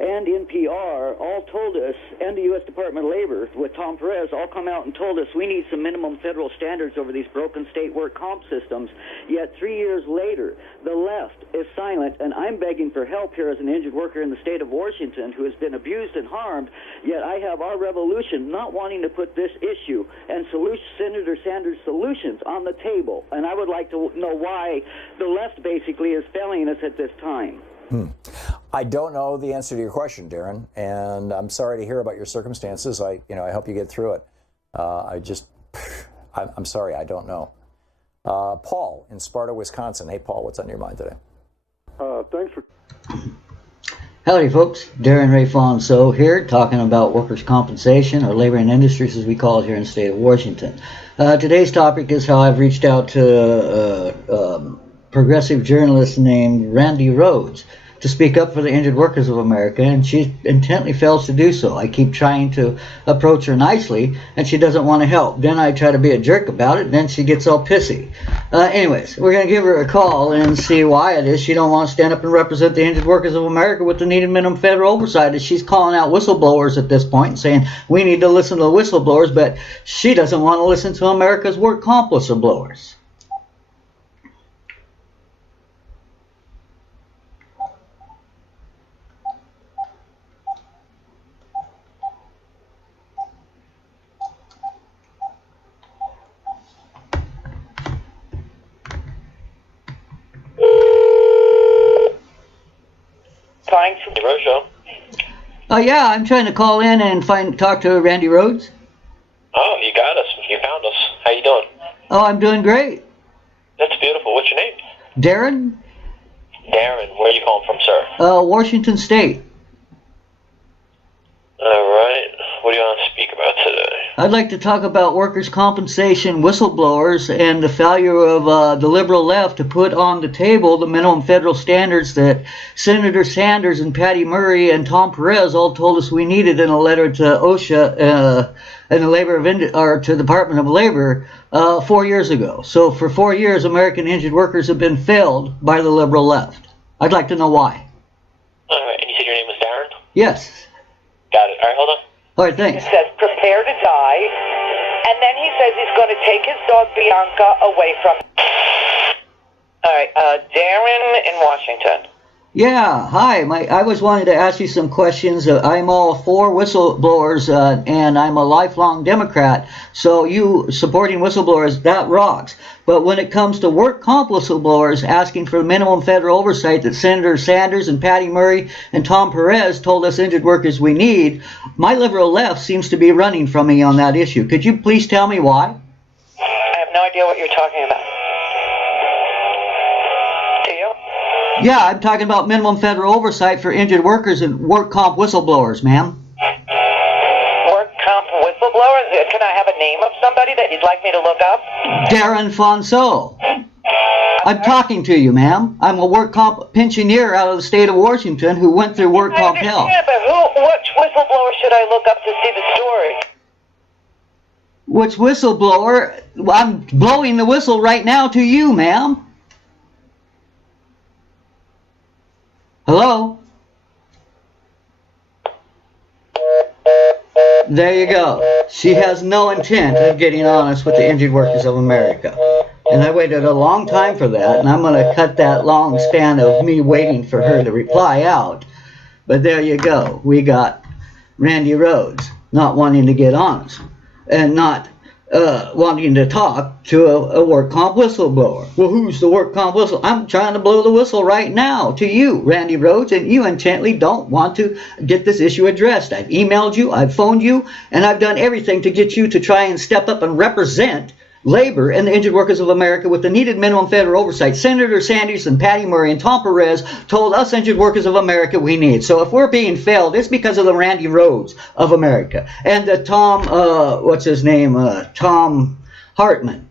and NPR all told us, and the U.S. Department of Labor with Tom Perez all come out and told us we need some minimum federal standards over these broken state work comp systems. Yet 3 years later, the left is silent, and I'm begging for help here as an injured worker in the state of Washington who has been abused and harmed. Yet I have our revolution not wanting to put this issue and Senator Sanders' solutions on the table. And I would like to know why the left basically is failing us at this time. I don't know the answer to your question, Darren, and I'm sorry to hear about your circumstances. I hope you get through it. I'm sorry, I don't know. Paul in Sparta, Wisconsin. Hey, Paul, what's on your mind today? Thanks for... Howdy, folks. Darren Ray Fonso here, talking about workers' compensation, or labor and industries as we call it here in the state of Washington. Today's topic is how I've reached out to a progressive journalist named Randy Rhodes to speak up for the injured workers of America, and she intently fails to do so. I keep trying to approach her nicely, and she doesn't want to help. Then I try to be a jerk about it, and then she gets all pissy. Anyways, we're going to give her a call and see why it is she don't want to stand up and represent the injured workers of America with the needed minimum federal oversight. As she's calling out whistleblowers at this point and saying we need to listen to the whistleblowers, but she doesn't want to listen to America's work comp whistleblowers. Calling from the Rose Show. Yeah, I'm trying to call in and talk to Randy Rhodes. Oh, you got us. You found us. How you doing? Oh, I'm doing great. That's beautiful. What's your name? Darren? Darren. Where are you calling from, sir? Washington State. All right. What do you want to speak about today? I'd like to talk about workers' compensation whistleblowers and the failure of the liberal left to put on the table the minimum federal standards that Senator Sanders and Patty Murray and Tom Perez all told us we needed in a letter to OSHA and to the Department of Labor 4 years ago. So for 4 years, American injured workers have been failed by the liberal left. I'd like to know why. All right. And you said your name was Darren? Yes. Got it. All right. Hold on. All right, thanks. It says, prepare to die, and then he says he's going to take his dog Bianca away from... All right, Darren in Washington. Yeah, hi. I was wanting to ask you some questions. I'm all for whistleblowers, and I'm a lifelong Democrat. So you supporting whistleblowers, that rocks. But when it comes to work comp whistleblowers asking for minimum federal oversight that Senator Sanders and Patty Murray and Tom Perez told us injured workers we need, my liberal left seems to be running from me on that issue. Could you please tell me why? I have no idea what you're talking about. Do you? Yeah, I'm talking about minimum federal oversight for injured workers and work comp whistleblowers, ma'am. Work comp whistleblowers? Can I have a name of somebody that you'd like me to look up? Darren Fonso. I'm talking to you, ma'am. I'm a work comp pensioner out of the state of Washington who went through work comp hell. Yeah, but which whistleblower should I look up to see the story? Which whistleblower? I'm blowing the whistle right now to you, ma'am. Hello? There you go. She has no intent of getting honest with the injured workers of America. And I waited a long time for that, and I'm going to cut that long span of me waiting for her to reply out. But there you go. We got Randy Rhodes not wanting to get honest and not wanting to talk to a work comp whistleblower. Well, who's the work comp whistle? I'm trying to blow the whistle right now to you, Randy Rhodes, and you intently don't want to get this issue addressed. I've emailed you, I've phoned you, and I've done everything to get you to try and step up and represent labor and the injured workers of America with the needed minimum federal oversight. Senator Sanders and Patty Murray and Tom Perez told us injured workers of America we need. So if we're being failed, it's because of the Randy Rhodes of America. And the Tom Hartman,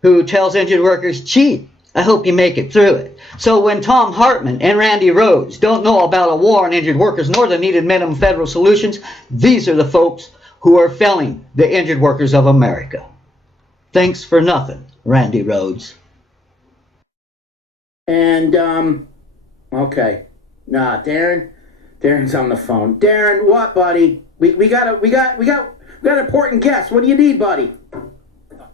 who tells injured workers, gee, I hope you make it through it. So when Tom Hartman and Randy Rhodes don't know about a war on injured workers nor the needed minimum federal solutions, these are the folks who are failing the injured workers of America. Thanks for nothing, Randy Rhodes. And, okay. Nah, Darren's on the phone. Darren, what, buddy? We got important guests. What do you need, buddy?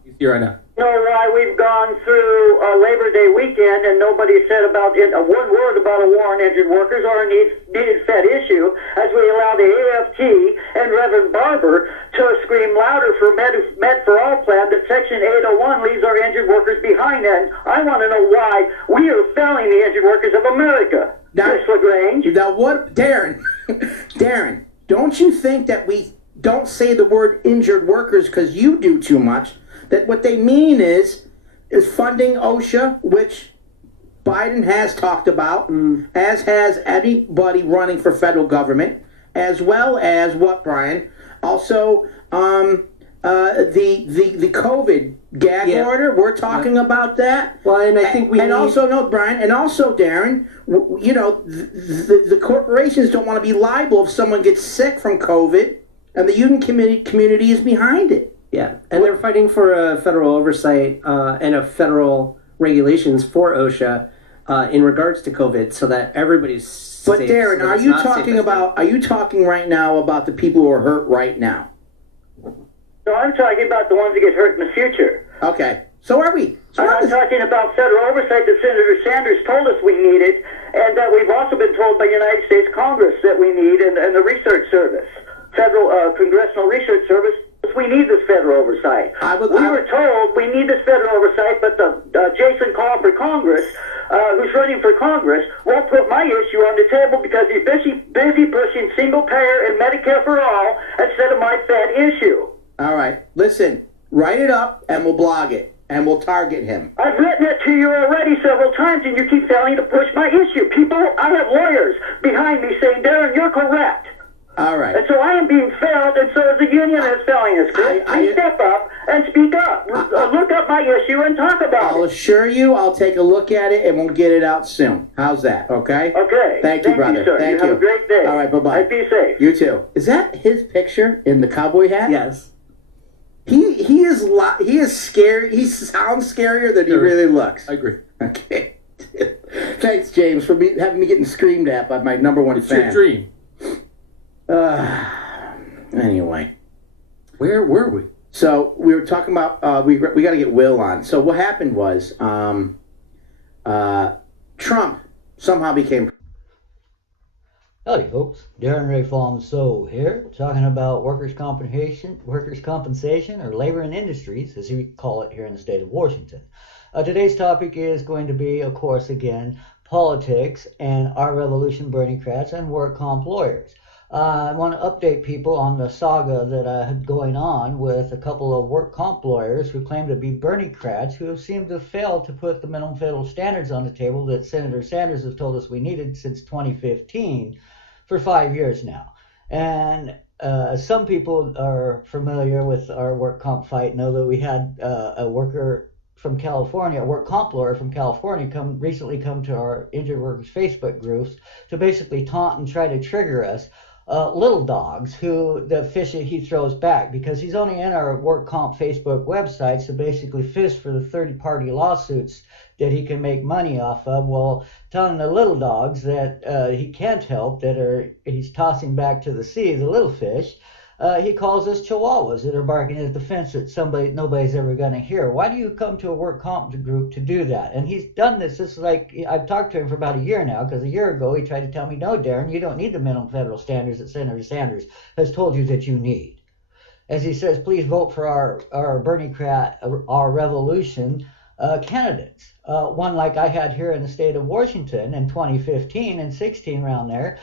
He's here right now. You know why we've gone through Labor Day weekend and nobody said about it one word about a war on injured workers or a needed Fed issue as we allow the AFT and Reverend Barber to scream louder for Med for All plan that Section 801 leaves our injured workers behind. And I want to know why we are failing the injured workers of America. Miss LaGrange. Now what, Darren, Darren, don't you think that we don't say the word injured workers because you do too much? That what they mean is funding OSHA, which Biden has talked about, as has anybody running for federal government, as well as what, Brian? Also, the COVID gag order. We're talking about that. Well, and I think also Brian, and also Darren. You know, the corporations don't want to be liable if someone gets sick from COVID, and the union community is behind it. Yeah, and they're fighting for a federal oversight and a federal regulations for OSHA in regards to COVID, so that everybody's safe. But Darren, are you talking right now about the people who are hurt right now? No, I'm talking about the ones that get hurt in the future. Okay, so are we? I'm talking about federal oversight that Senator Sanders told us we needed, and that we've also been told by the United States Congress that we need, and the Research Service, Federal Congressional Research Service. We need this federal oversight. We were told we need this federal oversight, but the Jason Call for Congress, who's running for Congress, won't put my issue on the table because he's busy pushing single payer and Medicare for all instead of my Fed issue. All right, listen, write it up and we'll blog it and we'll target him. I've written it to you already several times and you keep failing to push my issue. People, I have lawyers behind me saying, Darren, you're correct. All right. And so I am being failed, and so the union is telling us, Chris, you step up and speak up. Look up my issue and talk about I'll assure you I'll take a look at it and we'll get it out soon. How's that, okay? Okay. Thank you, brother. Sir. Thank you. Have a great day. All right, bye-bye. And be safe. You too. Is that his picture in the cowboy hat? Yes. He is scary. He sounds scarier than he really looks. I agree. Okay. Thanks, James, for having me getting screamed at by my number one fan. It's your dream. Anyway, where were we? So we were talking about we got to get Will on. So what happened was Trump somehow became Howdy folks, Darren Ray Falmso here, talking about workers' compensation, or labor and industries, as we call it here in the state of Washington. Today's topic is going to be, of course, again, politics and our revolution, berniecrats, and work comp lawyers. I want to update people on the saga that I had going on with a couple of work comp lawyers who claim to be berniecrats who seem to fail to put the minimum federal standards on the table that Senator Sanders has told us we needed since 2015 for 5 years now. And some people are familiar with our work comp fight, know that we had a worker from California, a work comp lawyer from California, recently come to our injured workers Facebook groups to basically taunt and try to trigger us. Little dogs who the fish that he throws back, because he's only in our work comp Facebook website to basically fish for the third-party lawsuits that he can make money off of, while telling the little dogs that he can't help, he's tossing back to the sea, the little fish. He calls us chihuahuas that are barking at the fence that nobody's ever going to hear. Why do you come to a work comp group to do that? And he's done this. It's like, I've talked to him for about a year now, because a year ago he tried to tell me, no, Darren, you don't need the minimum federal standards that Senator Sanders has told you that you need. As he says, please vote for our berniecrat, our revolution candidates. One like I had here in the state of Washington in 2015 and 16 around there,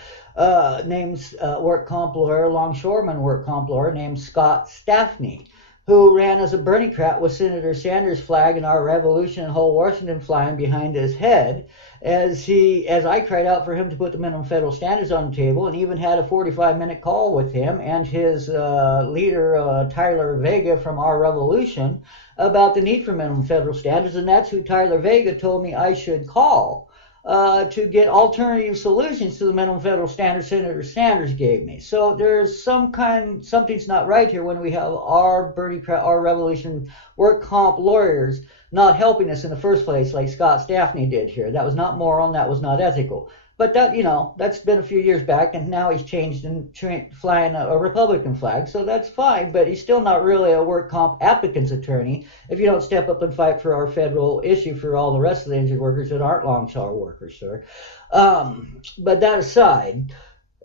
named work comp lawyer, longshoreman work comp lawyer named Scott Staffney, who ran as a berniecrat with Senator Sanders' flag and our revolution and whole Washington flying behind his head, as I cried out for him to put the minimum federal standards on the table, and even had a 45-minute call with him and his leader, Tyler Vega from our revolution, about the need for minimum federal standards, and that's who Tyler Vega told me I should call to get alternative solutions to the minimum federal standards Senator Sanders gave me. So there's something's not right here when we have our berniecrat, our revolution work comp lawyers not helping us in the first place, like Scott Staffney did here. That was not moral and that was not ethical. But that's been a few years back, and now he's changed and flying a Republican flag, so that's fine, but he's still not really a work comp applicant's attorney if you don't step up and fight for our federal issue for all the rest of the injured workers that aren't longshore workers, sir. But that aside,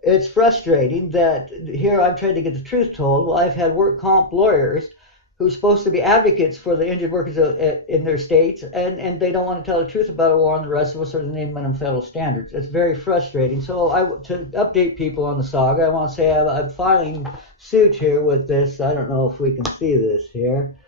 it's frustrating that here I've tried to get the truth told. Well, I've had work comp lawyers who's supposed to be advocates for the injured workers in their states, and they don't want to tell the truth about a war on the rest of us or the minimum federal standards. It's very frustrating. So to update people on the saga, I want to say I'm filing suit here with this. I don't know if we can see this here.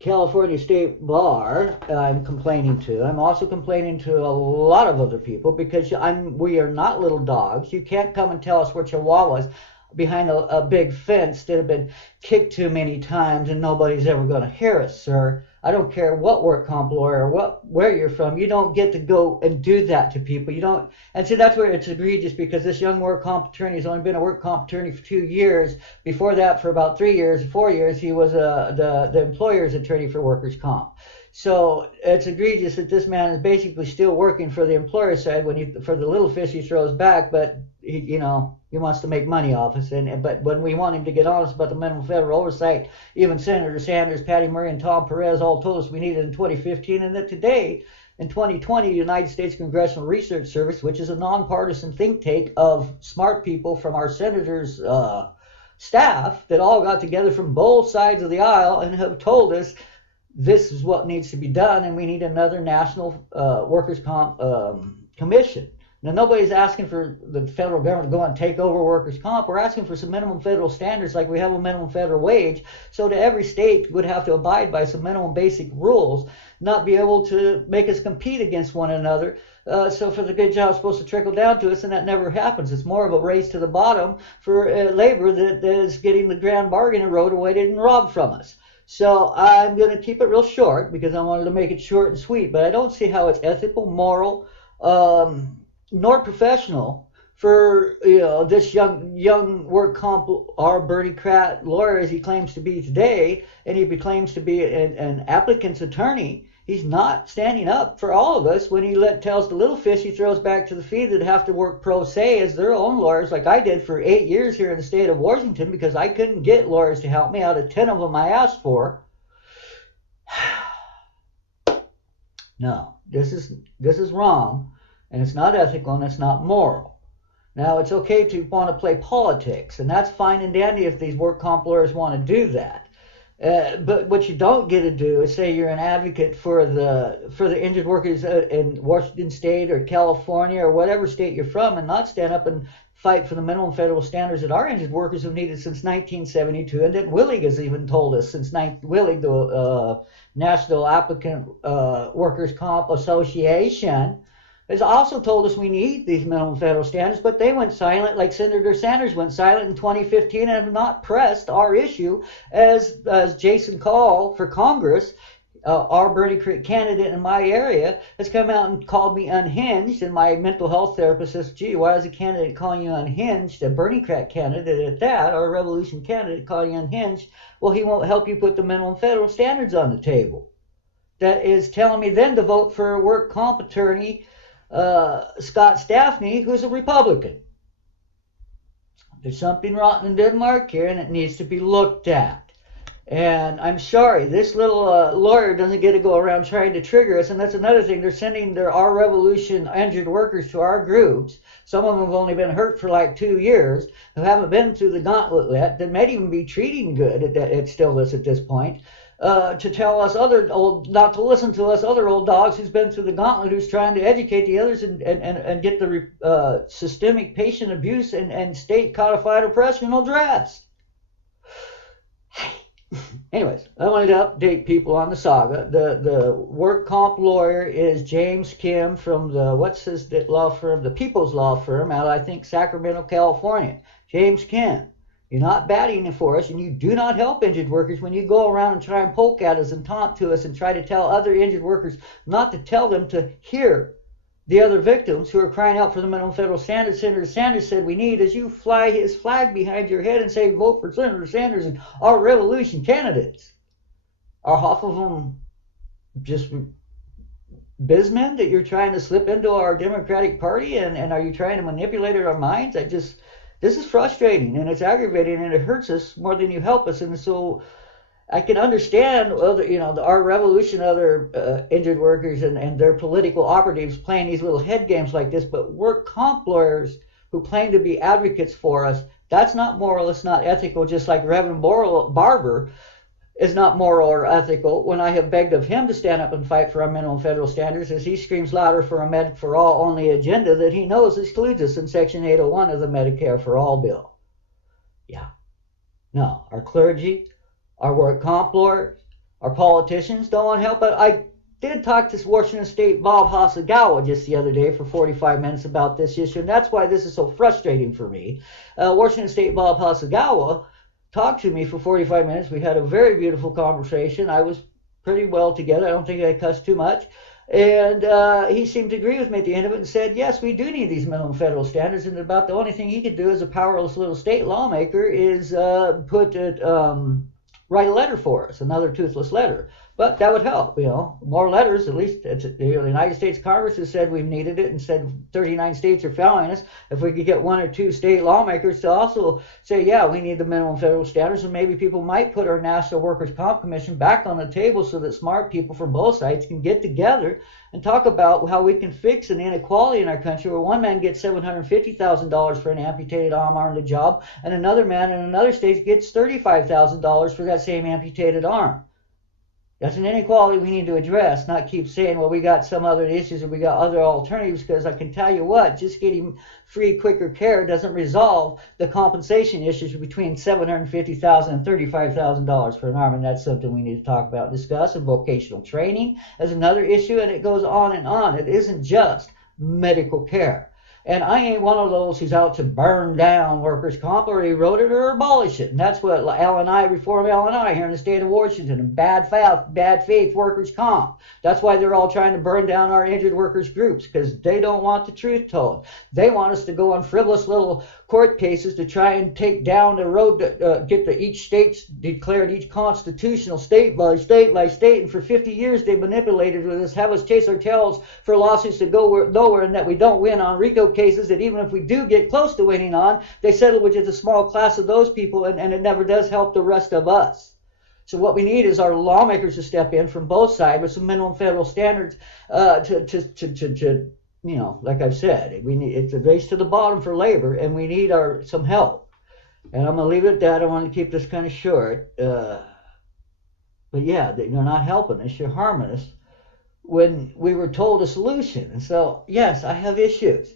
California State Bar I'm complaining to. I'm also complaining to a lot of other people because we are not little dogs. You can't come and tell us we're chihuahuas behind a big fence that have been kicked too many times and nobody's ever going to hear us, sir. I don't care what work comp lawyer or where you're from. You don't get to go and do that to people. You don't. And see, that's where it's egregious, because this young work comp attorney has only been a work comp attorney for 2 years. Before that, for about 3 years, 4 years, he was the employer's attorney for workers' comp. So it's egregious that this man is basically still working for the employer side for the little fish he throws back, but he wants to make money off us. But when we want him to get honest about the minimum federal oversight, even Senator Sanders, Patty Murray, and Tom Perez all told us we needed in 2015, and that today, in 2020, the United States Congressional Research Service, which is a nonpartisan think tank of smart people from our senators' staff that all got together from both sides of the aisle and have told us this is what needs to be done, and we need another national workers' comp commission. Now, nobody's asking for the federal government to go and take over workers' comp. We're asking for some minimum federal standards like we have a minimum federal wage, so that every state would have to abide by some minimum basic rules, not be able to make us compete against one another. So for the good job supposed to trickle down to us, and that never happens. It's more of a race to the bottom for labor that is getting the grand bargain eroded and robbed from us. So I'm going to keep it real short because I wanted to make it short and sweet, but I don't see how it's ethical, moral, nor professional for this young work comp, our berniecrat lawyer as he claims to be today, and he claims to be an applicant's attorney. He's not standing up for all of us when he tells the little fish he throws back to the feed that have to work pro se as their own lawyers, like I did for 8 years here in the state of Washington because I couldn't get lawyers to help me out of 10 of them I asked for. No, this is wrong. and it's not ethical, and it's not moral. Now, it's okay to want to play politics, and that's fine and dandy if these work comp lawyers want to do that. But what you don't get to do is say you're an advocate for the injured workers in Washington State or California or whatever state you're from, and not stand up and fight for the minimum federal standards that our injured workers have needed since 1972, and that Willig has even told us since Willig, the National Applicant Workers Comp Association, has also told us we need these minimum federal standards, but they went silent, like Senator Sanders went silent in 2015 and have not pressed our issue as Jason Call for Congress, our berniecrat candidate in my area, has come out and called me unhinged, and my mental health therapist says, gee, why is a candidate calling you unhinged, a berniecrat candidate at that, or a revolution candidate calling you unhinged? Well, he won't help you put the minimum federal standards on the table. That is telling me then to vote for a work comp attorney, Scott Staffney, who's a Republican. There's something rotten in Denmark here, and it needs to be looked at. And I'm sorry, this little lawyer doesn't get to go around trying to trigger us, and that's another thing. They're sending our revolution injured workers to our groups. Some of them have only been hurt for like 2 years, who haven't been through the gauntlet yet, that may even be treating good at stillness at this point. To tell us not to listen to us other old dogs who's been through the gauntlet, who's trying to educate the others and get the systemic patient abuse and state codified oppression addressed. Anyways, I wanted to update people on the saga. The work comp lawyer is James Kim from the law firm, the People's Law Firm out of, I think, Sacramento, California. James Kim. You're not batting for us, and you do not help injured workers when you go around and try and poke at us and taunt to us and try to tell other injured workers not to tell them to hear the other victims who are crying out for the minimum federal standards. Senator Sanders said we need is you fly his flag behind your head and say vote for Senator Sanders and our revolution candidates. Are half of them just bizmen that you're trying to slip into our Democratic Party, and are you trying to manipulate our minds? This is frustrating, and it's aggravating, and it hurts us more than you help us. And so I can understand our revolution, other injured workers and their political operatives playing these little head games like this, but work comp lawyers who claim to be advocates for us, that's not moral, it's not ethical, just like Reverend Barber is not moral or ethical when I have begged of him to stand up and fight for our minimum federal standards as he screams louder for a Med for All only agenda that he knows excludes us in Section 801 of the Medicare for All bill. Yeah. No, our clergy, our work comp lawyers, our politicians don't want to help. But I did talk to Washington State Bob Hasagawa just the other day for 45 minutes about this issue, and that's why this is so frustrating for me. Washington State Bob Hasagawa talked to me for 45 minutes. We had a very beautiful conversation. I was pretty well together. I don't think I cussed too much. And he seemed to agree with me at the end of it and said, yes, we do need these minimum federal standards, and about the only thing he could do as a powerless little state lawmaker is write a letter for us, another toothless letter. But that would help, more letters, at least. The United States Congress has said we've needed it and said 39 states are following us. If we could get 1 or 2 state lawmakers to also say, yeah, we need the minimum federal standards, and maybe people might put our National Workers' Comp Commission back on the table so that smart people from both sides can get together and talk about how we can fix an inequality in our country where one man gets $750,000 for an amputated arm on the job, and another man in another state gets $35,000 for that same amputated arm. That's an inequality we need to address, not keep saying, well, we got some other issues or we got other alternatives, because I can tell you what, just getting free, quicker care doesn't resolve the compensation issues between $750,000 and $35,000 for an arm, and that's something we need to talk about and discuss. And vocational training is another issue, and it goes on and on. It isn't just medical care. And I ain't one of those who's out to burn down workers' comp or erode it or abolish it. And that's what Reform L&I here in the state of Washington, and bad faith workers' comp. That's why they're all trying to burn down our injured workers' groups, because they don't want the truth told. They want us to go on frivolous little court cases to try and take down the road, get each state's declared each constitutional state by state by state. And for 50 years they manipulated with us, have us chase our tails for lawsuits that go nowhere and that we don't win on RICO cases, that even if we do get close to winning on, they settle with just a small class of those people, and it never does help the rest of us. So what we need is our lawmakers to step in from both sides with some minimum federal standards to like I've said, it's a race to the bottom for labor, and we need some help. And I'm gonna leave it at that. I want to keep this kind of short. But yeah, they're not helping us. You're harming us. When we were told a solution. And so, yes, I have issues,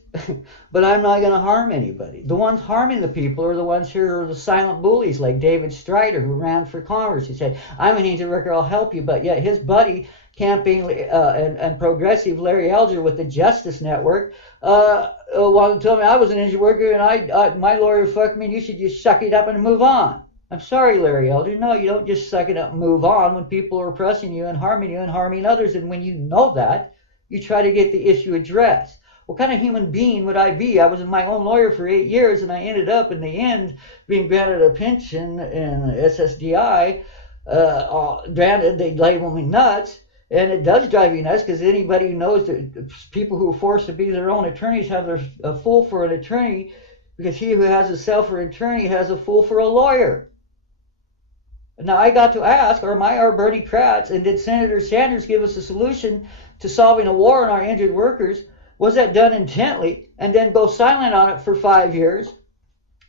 but I'm not going to harm anybody. The ones harming the people are the ones who are the silent bullies, like David Strider, who ran for Congress. He said, I'm an agent worker, I'll help you. But yet his buddy, campaign and progressive Larry Elder with the Justice Network, wanted to tell me I was an agent worker and my lawyer fucked me and you should just suck it up and move on. I'm sorry, Larry Elder. No, you don't just suck it up and move on when people are oppressing you and harming others. And when you know that, you try to get the issue addressed. What kind of human being would I be? I was my own lawyer for 8 years, and I ended up in the end being granted a pension and SSDI. Granted, they label me nuts, and it does drive you nuts because anybody who knows that people who are forced to be their own attorneys have a fool for an attorney, because he who has a self for an attorney has a fool for a lawyer. Now, I got to ask, are berniecrats, and did Senator Sanders give us a solution to solving a war on our injured workers? Was that done intently and then go silent on it for 5 years?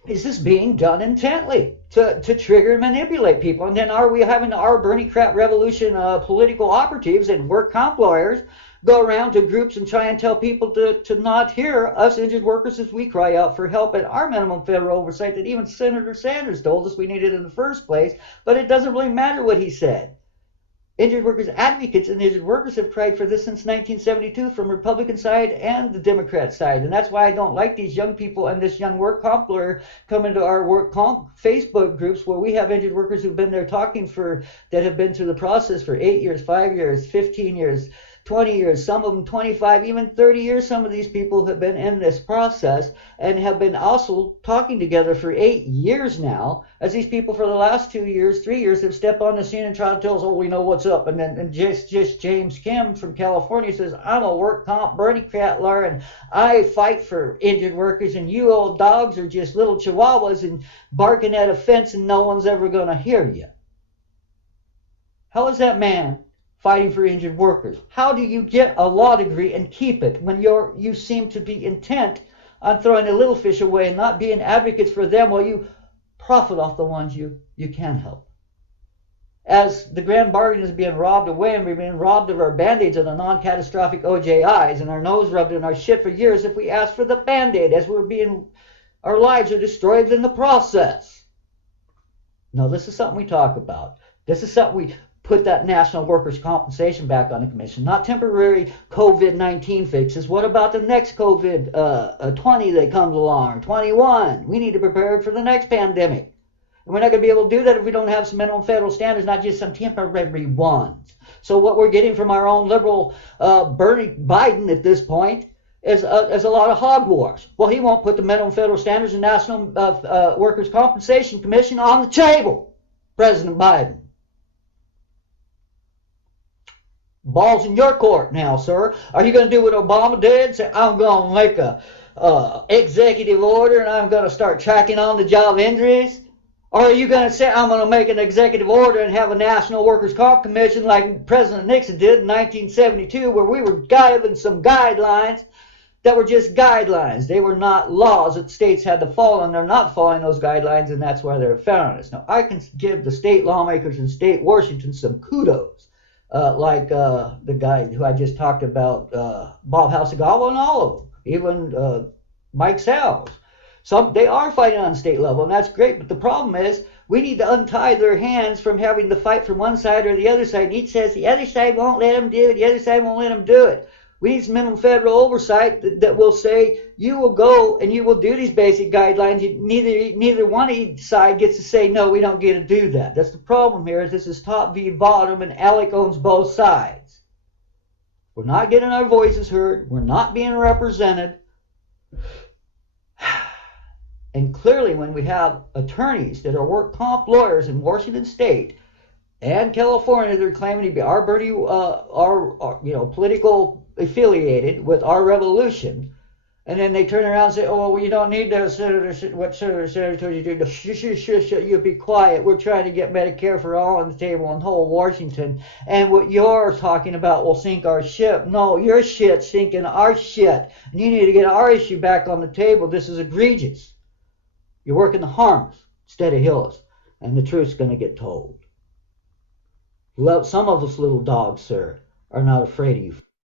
Is this being done intently to trigger and manipulate people? And then are we having our berniecrat revolution political operatives and work comp lawyers go around to groups and try and tell people to not hear us injured workers as we cry out for help and our minimum federal oversight that even Senator Sanders told us we needed in the first place, but it doesn't really matter what he said. Injured workers advocates and injured workers have cried for this since 1972 from Republican side and the Democrat side, and that's why I don't like these young people and this young work comp lawyer coming to our work comp Facebook groups where we have injured workers who've been there talking that have been through the process for 8 years, 5 years, 15 years, 20 years, some of them 25, even 30 years. Some of these people have been in this process and have been also talking together for 8 years now, as these people for the last 2 years, 3 years have stepped on the scene and tried to tell us, oh, we know what's up. And then just James Kim from California says, I'm a work comp berniecrat lawyer and I fight for injured workers, and you old dogs are just little chihuahuas and barking at a fence and no one's ever going to hear you. How is that man fighting for injured workers? How do you get a law degree and keep it when you seem to be intent on throwing the little fish away and not being advocates for them while you profit off the ones you can help? As the grand bargain is being robbed away and we're being robbed of our band-aids and the non-catastrophic OJIs and our nose rubbed in our shit for years if we ask for the band-aid, as our lives are destroyed in the process. No, this is something we talk about. This is something we put that national workers' compensation back on the commission, not temporary COVID-19 fixes. What about the next COVID-20 that comes along, or 21? We need to prepare for the next pandemic. And we're not going to be able to do that if we don't have some minimum federal standards, not just some temporary ones. So what we're getting from our own liberal Biden at this point is a lot of hogwash. Well, he won't put the minimum federal standards and national workers' compensation commission on the table, President Biden. Ball's in your court now, sir. Are you going to do what Obama did and say, I'm going to make a executive order and I'm going to start tracking on the job injuries? Or are you going to say, I'm going to make an executive order and have a National Workers' Comp Commission like President Nixon did in 1972, where we were given some guidelines that were just guidelines? They were not laws that states had to follow, and they're not following those guidelines, and that's why they're failing us. Now, I can give the state lawmakers in state Washington some kudos. Like the guy who I just talked about, Bob Hasagawa, and all of them, even Mike Salles. So they are fighting on state level, and that's great. But the problem is we need to untie their hands from having to fight from one side or the other side. Each says the other side won't let them do it, the other side won't let them do it. We need some minimum federal oversight that will say you will go and you will do these basic guidelines. Neither one side gets to say, no, we don't get to do that. That's the problem here. Is this is top v bottom, and Alec owns both sides. We're not getting our voices heard. We're not being represented. And clearly when we have attorneys that are work comp lawyers in Washington State and California that are claiming to be our political affiliated with our revolution, And then they turn around and say, oh, well, you don't need that, Senator. What Senator told you to do? Shush, you be quiet. We're trying to get Medicare for all on the table in whole Washington. And what you're talking about will sink our ship. No, your shit's sinking our shit. And you need to get our issue back on the table. This is egregious. You're working to harm us instead of heal us. And the truth's going to get told. Some of us little dogs, sir, are not afraid of you